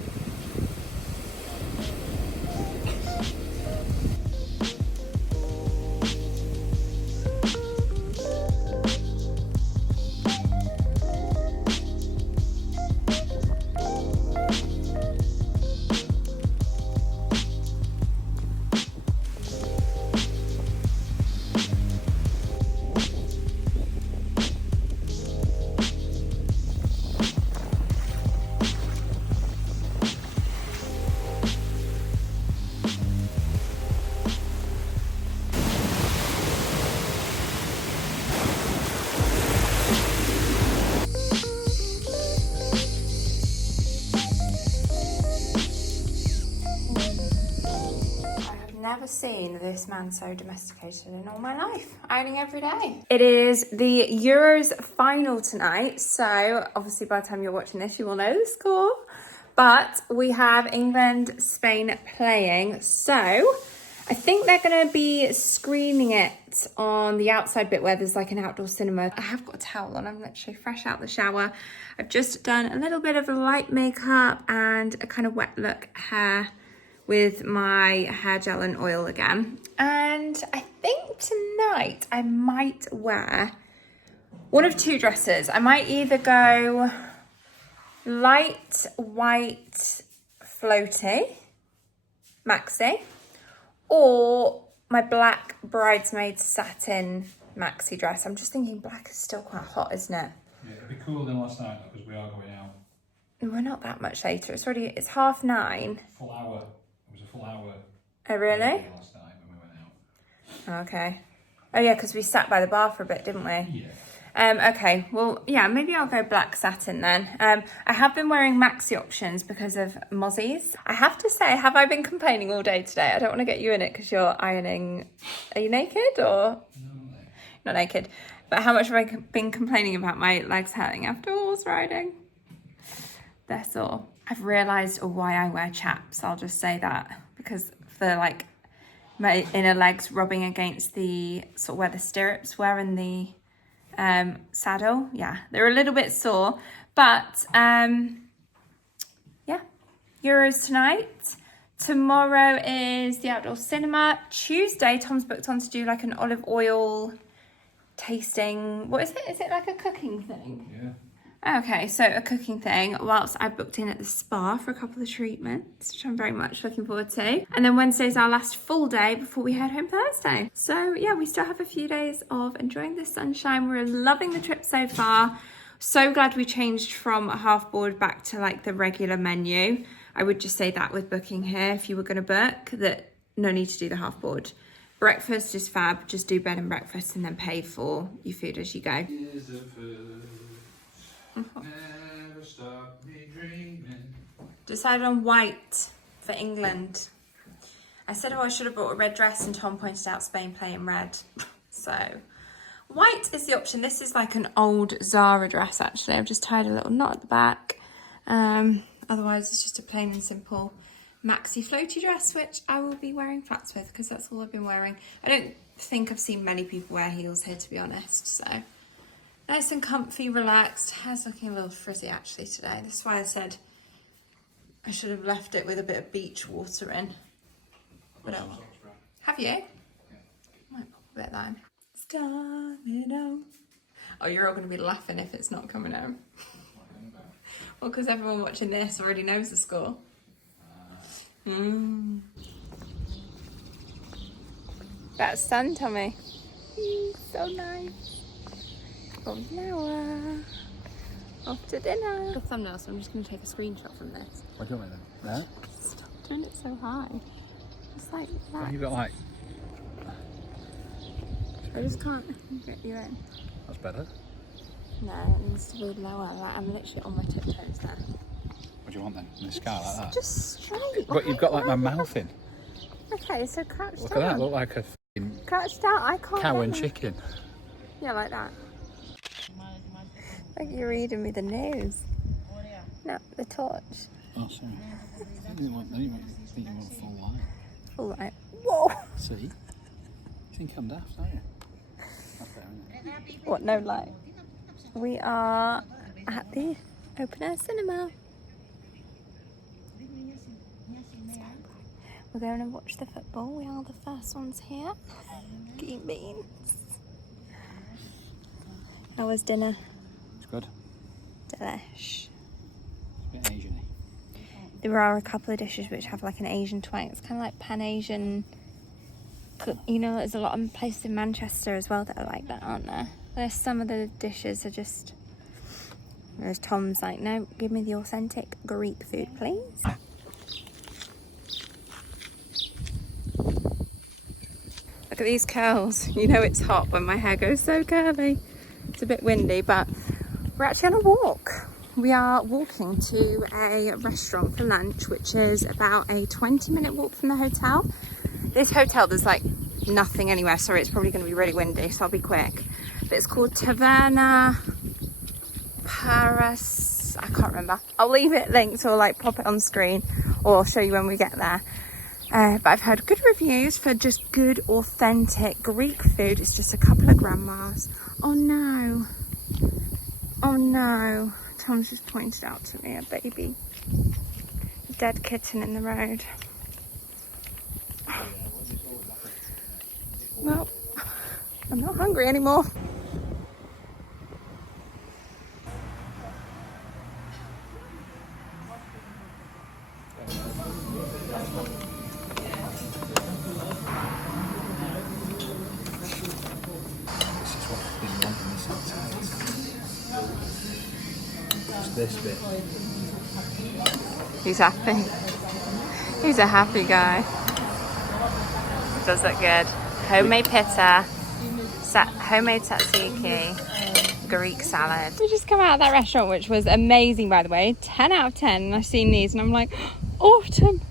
Never seen this man so domesticated in all my life. Ironing every day. It is the Euros final tonight, so obviously by the time you're watching this you will know the score, but we have England, Spain playing, so I think they're going to be screening it on the outside bit where there's like an outdoor cinema. I have got a towel on, I'm literally fresh out the shower. I've just done a little bit of light makeup and a kind of wet look hair with my hair gel and oil again. And I think tonight I might wear one of two dresses. I might either go light white floaty maxi or my black bridesmaid satin maxi dress. I'm just thinking black is still quite hot, isn't it? Yeah, it'll be cooler than last night because we are going out. We're not that much later. It's 9:30. Full hour. It was a full hour. Oh, really? Last night when we went out. Okay. Oh, yeah, because we sat by the bar for a bit, didn't we? Yeah. Okay, well, yeah, maybe I'll go black satin then. I have been wearing maxi options because of mozzies. I have to say, have I been complaining all day today? I don't want to get you in it because you're ironing. Are you naked or? No. Not naked. But how much have I been complaining about my legs hurting after horse riding? They're sore. I've realised why I wear chaps. I'll just say that because for like my inner legs rubbing against the sort of where the stirrups were in the saddle. Yeah, they're a little bit sore, but yeah, Euros tonight. Tomorrow is the outdoor cinema. Tuesday, Tom's booked on to do like an olive oil tasting. What is it? Is it like a cooking thing? Yeah. Okay, so a cooking thing, whilst I booked in at the spa for a couple of treatments, which I'm very much looking forward to. And then Wednesday's our last full day before we head home Thursday. So yeah, we still have a few days of enjoying the sunshine. We're loving the trip so far. So glad we changed from a half board back to like the regular menu. I would just say that with booking here, if you were gonna book, that no need to do the half board. Breakfast is fab, just do bed and breakfast and then pay for your food as you go. Never stop me dreaming. Decided on white for England. I said, oh, I should have brought a red dress, and Tom pointed out Spain playing red. So white is the option. This is like an old Zara dress, actually. I've just tied a little knot at the back. Otherwise, it's just a plain and simple maxi floaty dress, which I will be wearing flats with because that's all I've been wearing. I don't think I've seen many people wear heels here, to be honest, so nice and comfy, relaxed. Hair's looking a little frizzy actually today. That's why I said I should have left it with a bit of beach water in. But have you? Yeah. Might pop a bit then. It's coming home. Oh, you're all going to be laughing if it's not coming home. Well, because everyone watching this already knows the score. That's sun, Tommy. So nice. Oh, now off to dinner. The thumbnail, so I'm just going to take a screenshot from this. What do you want then? There? Stop doing it so high. It's like that. Well, you've got like... I just can't get you in. That's better. No, it needs to be lower. Like, I'm literally on my tiptoes there. What do you want then? In the sky like that? Just straight. But you've got like my mouth in. Okay, so crouch Look down. at that, look like a f***ing Crouch down, I can't. cow and chicken. Yeah, like that. Like you're reading me the news. No, the torch. Oh, sorry. I didn't want full light. Full light. Whoa! See? You think I'm daft, don't you? That's better, isn't it? What, no light? We are at the open air cinema. We're going to watch the football. We are the first ones here. Green beans. How was dinner? It's good. Delish. It's a bit Asian-y. There are a couple of dishes which have like an Asian twang. It's kind of like Pan-Asian. You know, there's a lot of places in Manchester as well that are like that, aren't there? There's some of the dishes are just... Whereas Tom's like, no, give me the authentic Greek food, please. Look at these curls. You know it's hot when my hair goes so curly. It's a bit windy, but we're actually on a walk. We are walking to a restaurant for lunch, which is about a 20-minute walk from the hotel. This hotel, there's like nothing anywhere. Sorry, it's probably going to be really windy, so I'll be quick. But it's called Taverna Paris. I can't remember. I'll leave it linked or like pop it on screen, or I'll show you when we get there. But I've heard good reviews for just good, authentic Greek food. It's just a couple of grandmas. Oh no. Oh no. Tom's just pointed out to me a baby. A dead kitten in the road. Well, I'm not hungry anymore. This bit. He's happy. He's a happy guy. Does look good. Homemade pita, homemade tzatziki, Greek salad. We just come out of that restaurant, which was amazing, by the way. 10 out of 10. And I've seen these and I'm like, autumn.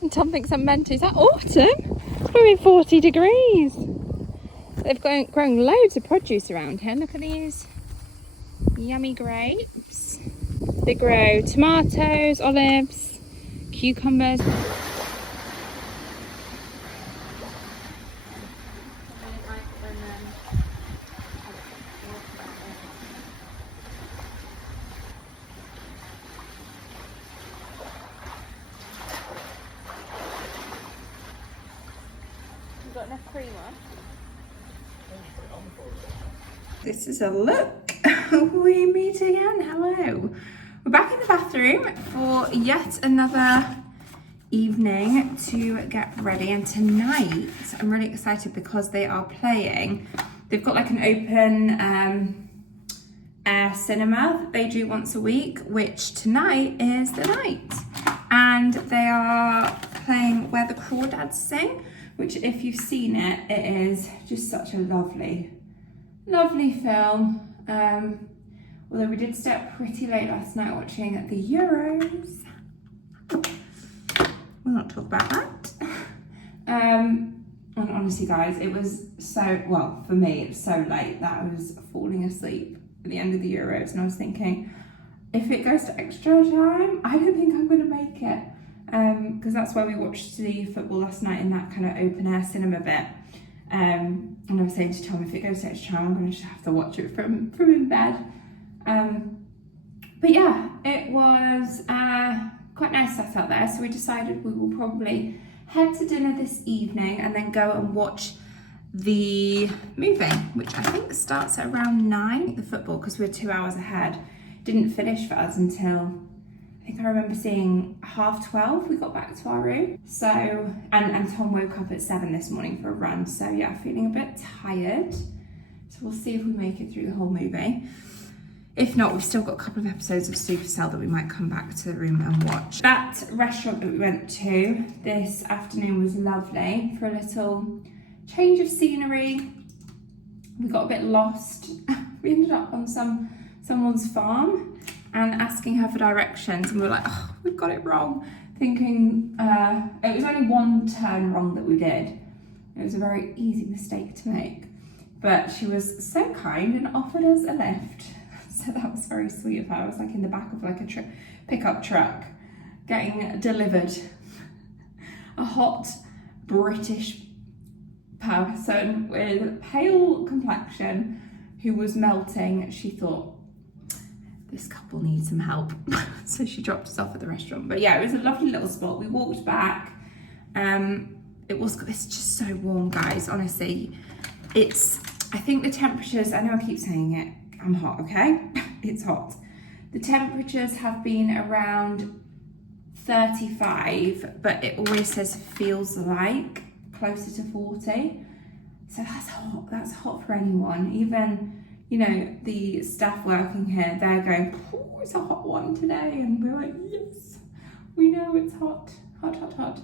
And Tom thinks I'm meant to. Is that autumn? It's going to be 40 degrees. They've grown loads of produce around here. Look at these yummy grapes. They grow tomatoes, olives, cucumbers. Got enough cream on. This is a look. We meet again. Hello. We're back in the bathroom for yet another evening to get ready. And tonight, I'm really excited because they are playing. They've got like an open air cinema that they do once a week, which tonight is the night. And they are playing Where the Crawdads Sing, which if you've seen it, it is just such a lovely film. Although we did stay up pretty late last night watching the Euros. We'll not talk about that. And honestly guys, it was so, well, for me, it was so late that I was falling asleep at the end of the Euros, and I was thinking, if it goes to extra time, I don't think I'm gonna make it. Because that's why we watched the football last night in that kind of open air cinema bit. And I was saying to Tom, if it goes to extra time, I'm going to just have to watch it from in bed. But yeah, it was quite nice set out there. So we decided we will probably head to dinner this evening and then go and watch the movie, which I think starts at around 9, the football, because we're 2 hours ahead. Didn't finish for us until, I think I remember seeing 12:30 we got back to our room. So, and Tom woke up at 7 this morning for a run. So yeah, feeling a bit tired. So we'll see if we make it through the whole movie. If not, we've still got a couple of episodes of Supercell that we might come back to the room and watch. That restaurant that we went to this afternoon was lovely for a little change of scenery. We got a bit lost. We ended up on someone's farm and asking her for directions, and we were like, oh, we've got it wrong. Thinking, it was only one turn wrong that we did. It was a very easy mistake to make. But she was so kind and offered us a lift. So that was very sweet of her. I was like in the back of like a pickup truck getting delivered. A hot British person with pale complexion who was melting. She thought, this couple needs some help. So she dropped us off at the restaurant. But yeah, it was a lovely little spot. We walked back. It's just so warm, guys. Honestly, I think the temperatures, I know I keep saying it, I'm hot, okay? It's hot. The temperatures have been around 35, but it always says feels like closer to 40. So that's hot. That's hot for anyone. Even, you know, the staff working here, they're going, oh, it's a hot one today. And we're like, yes, we know it's hot, hot, hot, hot.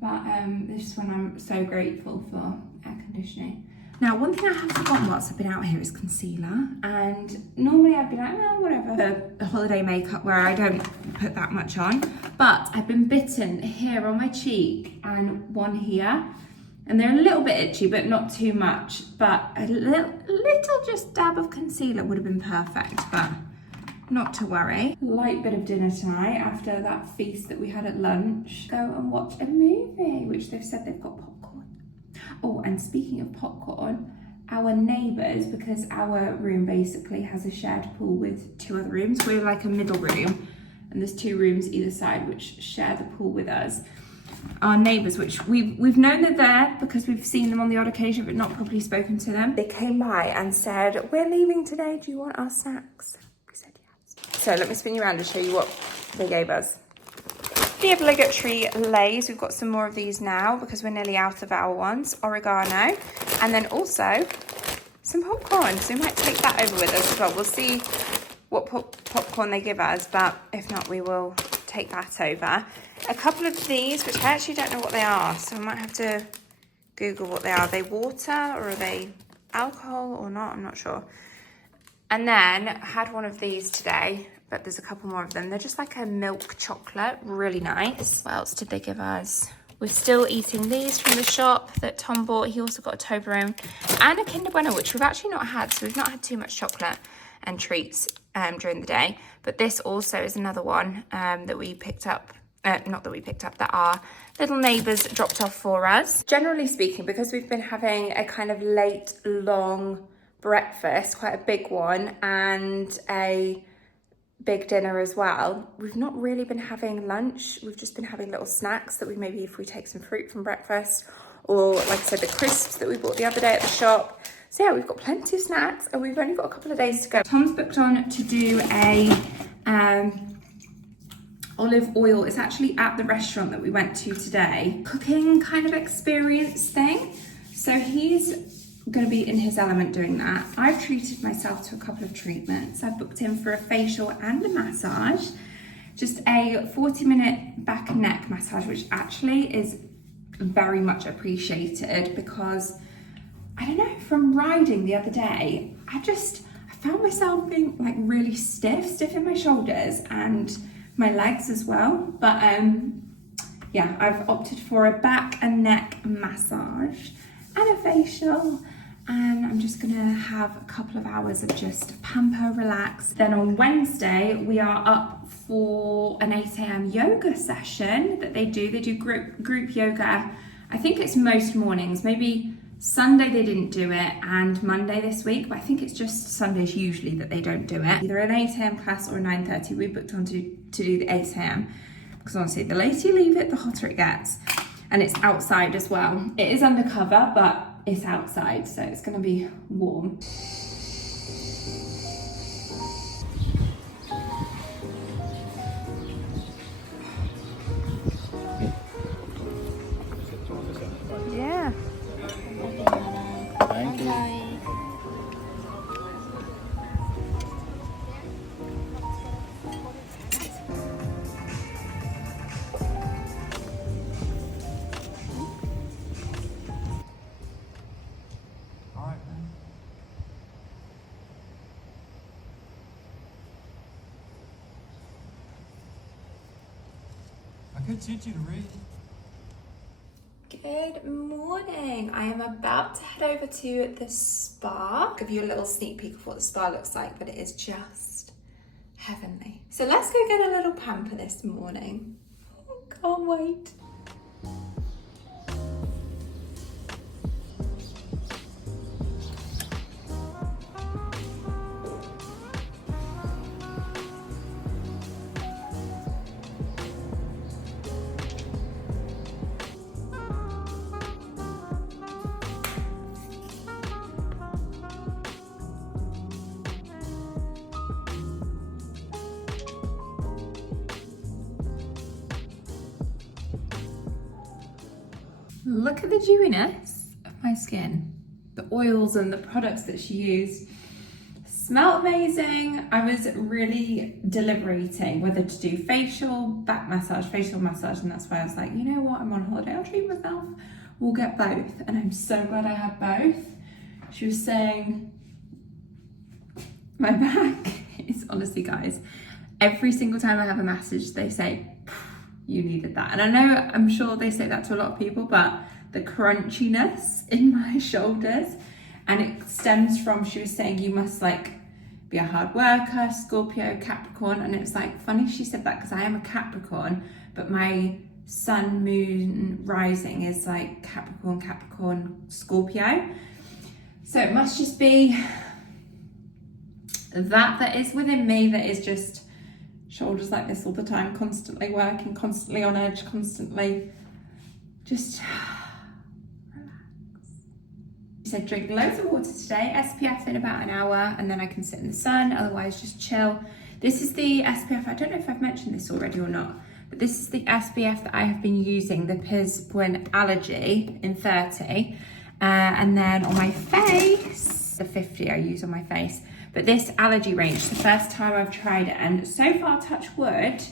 But this is when I'm so grateful for air conditioning. Now, one thing I have forgotten whilst I've been out here is concealer. And normally I'd be like, oh, whatever, the holiday makeup where I don't put that much on. But I've been bitten here on my cheek and one here. And they're a little bit itchy, but not too much. But a little just dab of concealer would have been perfect, but not to worry. Light bit of dinner tonight after that feast that we had at lunch. Go and watch a movie, which they've said they've got popcorn. Oh, and speaking of popcorn, our neighbours, because our room basically has a shared pool with 2 other rooms. We're like a middle room, and there's 2 rooms either side which share the pool with us. Our neighbours, which we've known they're there because we've seen them on the odd occasion but not properly spoken to them. They came by and said, we're leaving today, do you want our snacks? We said yes. So let me spin you around and show you what they gave us. The obligatory Lays, we've got some more of these now because we're nearly out of our ones. Oregano, and then also some popcorn, so we might take that over with us as well. We'll see what popcorn they give us, but if not, we will take that over. A couple of these, which I actually don't know what they are, so I might have to Google what they are. Are they water or are they alcohol or not? I'm not sure. And then I had one of these today, but there's a couple more of them. They're just like a milk chocolate, really nice. What else did they give us? We're still eating these from the shop that Tom bought. He also got a Toblerone and a Kinder Bueno, which we've actually not had. So we've not had too much chocolate and treats during the day. But this also is another one that we picked up. Not that we picked up, that our little neighbours dropped off for us. Generally speaking, because we've been having a kind of late, long breakfast, quite a big one, and a big dinner as well, we've not really been having lunch. We've just been having little snacks that we maybe, if we take some fruit from breakfast, or like I said, the crisps that we bought the other day at the shop. So yeah, we've got plenty of snacks and we've only got a couple of days to go. Tom's booked on to do a olive oil. It's actually at the restaurant that we went to today. Cooking kind of experience thing. So he's going to be in his element doing that. I've treated myself to a couple of treatments. I've booked in for a facial and a massage. Just a 40-minute back and neck massage, which actually is very much appreciated because, I don't know, from riding the other day, I found myself being like really stiff in my shoulders and my legs as well. But yeah, I've opted for a back and neck massage and a facial, and I'm just gonna have a couple of hours of just pamper, relax. Then on Wednesday, we are up for an 8 a.m. yoga session that they do. They do group yoga. I think it's most mornings. Maybe Sunday they didn't do it, and Monday this week, but I think it's just Sundays usually that they don't do it. Either an 8 a.m. class or a 9:30. We booked on to do the 8 a.m. because honestly, the later you leave it, the hotter it gets. And it's outside as well. It is undercover, but it's outside, so it's gonna be warm. Yeah. Thank you. I could teach you to read. Good morning. I am about to head over to the spa. I'll give you a little sneak peek of what the spa looks like, but it is just heavenly. So let's go get a little pamper this morning. Oh, can't wait. Look at the dewiness of my skin. The oils and the products that she used smell amazing. I was really deliberating whether to do facial massage, and that's why I was like, you know what, I'm on holiday, I'll treat myself. We'll get both, and I'm so glad I had both. She was saying, my back is, honestly guys, every single time I have a massage, they say, you needed that. And I know, I'm sure they say that to a lot of people, but the crunchiness in my shoulders, and it stems from, she was saying you must like be a hard worker, Scorpio, Capricorn, and it was like funny she said that because I am a Capricorn, but my sun, moon, rising is like Capricorn, Scorpio. So it must just be that is within me, that is just shoulders like this all the time, constantly working, constantly on edge, constantly just relax. She said drink loads of water today, SPF in about an hour, and then I can sit in the sun, otherwise just chill. This is the SPF, I don't know if I've mentioned this already or not, but this is the SPF that I have been using, the Pisbuin Allergy in 30, and then on my face, the 50 I use on my face. But this allergy range, the first time I've tried it, and so far, touch wood,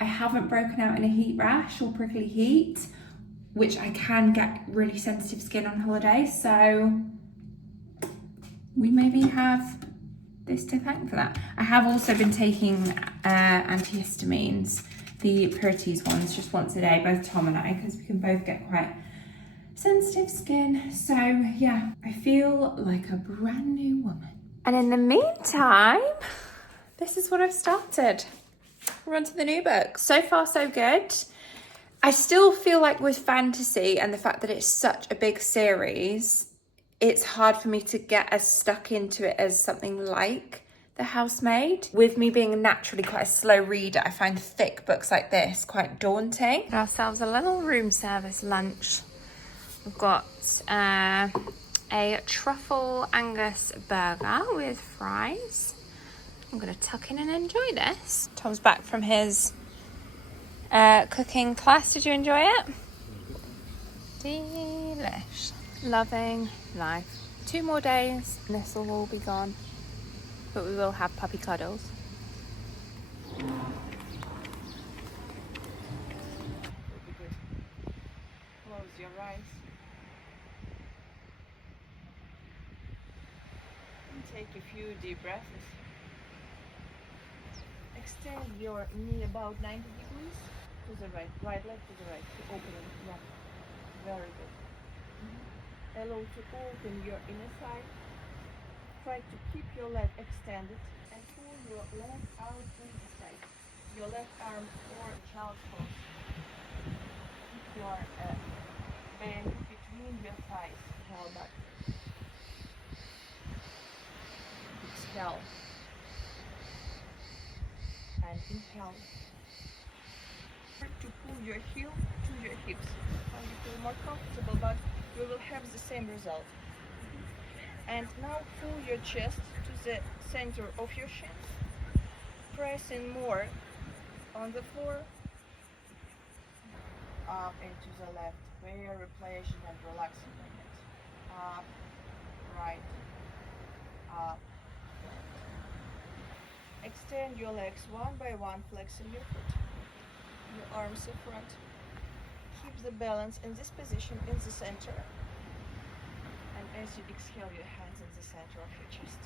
I haven't broken out in a heat rash or prickly heat, which I can get really sensitive skin on holiday. So we maybe have this to thank for that. I have also been taking antihistamines, the Purties ones, just once a day, both Tom and I, because we can both get quite sensitive skin. So yeah, I feel like a brand new woman. And in the meantime, this is what I've started. We're on to the new book. So far, so good. I still feel like with fantasy and the fact that it's such a big series, it's hard for me to get as stuck into it as something like The Housemaid. With me being naturally quite a slow reader, I find thick books like this quite daunting. Got ourselves a little room service lunch. We've got a truffle Angus burger with fries. I'm gonna tuck in and enjoy this. Tom's back from his cooking class. Did you enjoy it? Delish. Loving life. 2 more days and this will all be gone. But we will have puppy cuddles. Close your eyes. And take a few deep breaths. Extend your knee about 90 degrees to the right leg to the right, to open it, yeah, very good. Allow to open your inner thigh, try to keep your leg extended and pull your leg out to the side, your left arm or child's pose. Keep your bend between your thighs, held back. Exhale. And inhale. To pull your heel to your hips. When you feel more comfortable, but you will have the same result. And now pull your chest to the center of your shins. Pressing more on the floor. Up and to the left. Very pleasant and relaxing movement. Up, right, up. Extend your legs one by one, flexing your foot, your arms in front. Keep the balance in this position in the center. And as you exhale, your hands in the center of your chest.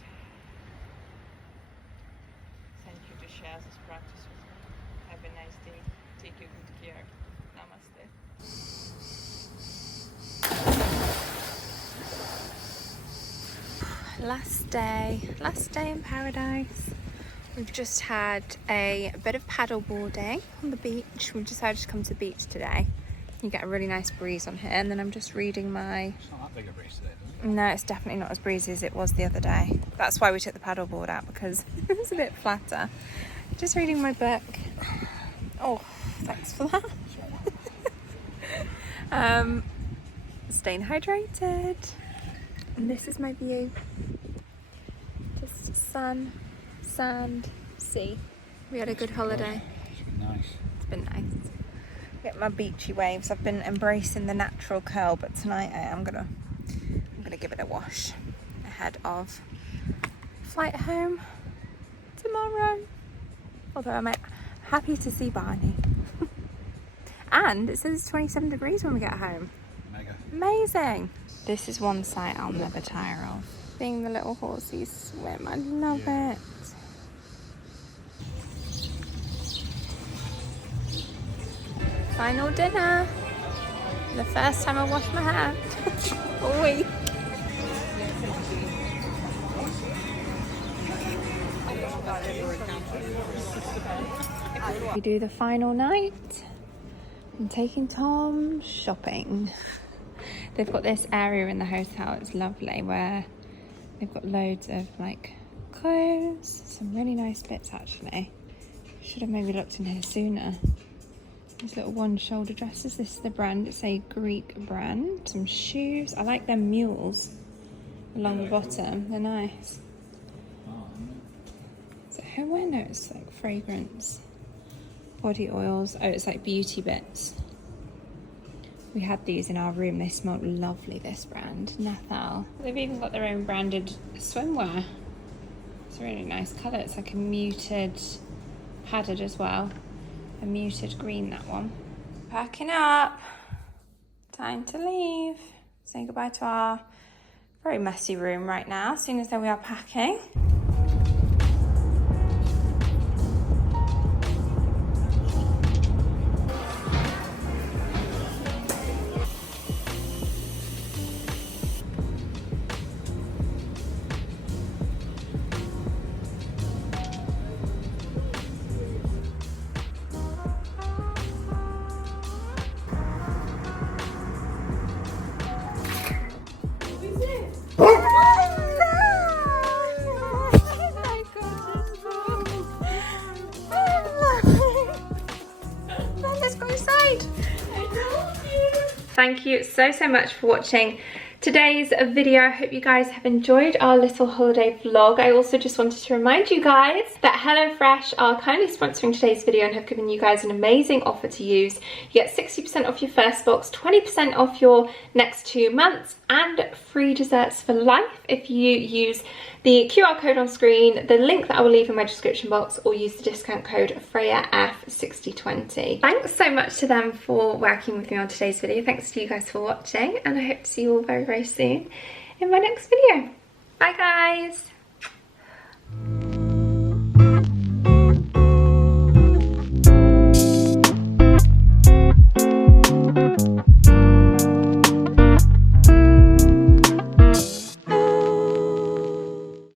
Thank you to share this practice with me. Have a nice day. Take your good care. Namaste. Last day in paradise. We've just had a bit of paddle boarding on the beach. We've decided to come to the beach today. You get a really nice breeze on here, and then I'm just reading my... It's not that big a breeze today, is it? No, it's definitely not as breezy as it was the other day. That's why we took the paddle board out, because it was a bit flatter. Just reading my book. Oh, thanks for that. Staying hydrated. And this is my view. Just sun, sand, sea. We had a good holiday. It's been nice. It's been nice. Get my beachy waves. I've been embracing the natural curl, but tonight I'm gonna give it a wash ahead of flight home tomorrow. Although I'm happy to see Barney. And it says it's 27 degrees when we get home. Mega. Amazing. This is one sight I'll never tire of. Seeing the little horsies swim, I love it. Final dinner. The first time I washed my hair all week. We do the final night. I'm taking Tom shopping. They've got this area in the hotel, it's lovely, where they've got loads of like clothes, some really nice bits actually. Should have maybe looked in here sooner. These little one-shoulder dresses, this is the brand, it's a Greek brand. Some shoes, I like them mules along the bottom, they're nice. Is it homeware? No, it's like fragrance. Body oils, oh it's like beauty bits. We had these in our room, they smelled lovely, this brand, Nathal. They've even got their own branded swimwear. It's a really nice colour, it's like a muted, padded as well. A muted green, that one. Packing up, time to leave. Say goodbye to our very messy room right now, seeing as though we are packing. Thank you so much for watching today's video. I hope you guys have enjoyed our little holiday vlog. I also just wanted to remind you guys that HelloFresh are kindly sponsoring today's video and have given you guys an amazing offer to use. You get 60% off your first box, 20% off your next 2 months, and free desserts for life if you use the QR code on screen, the link that I will leave in my description box, or use the discount code FreyaF6020. Thanks so much to them for working with me on today's video. Thanks to you guys for watching, and I hope to see you all very, very soon in my next video. Bye guys!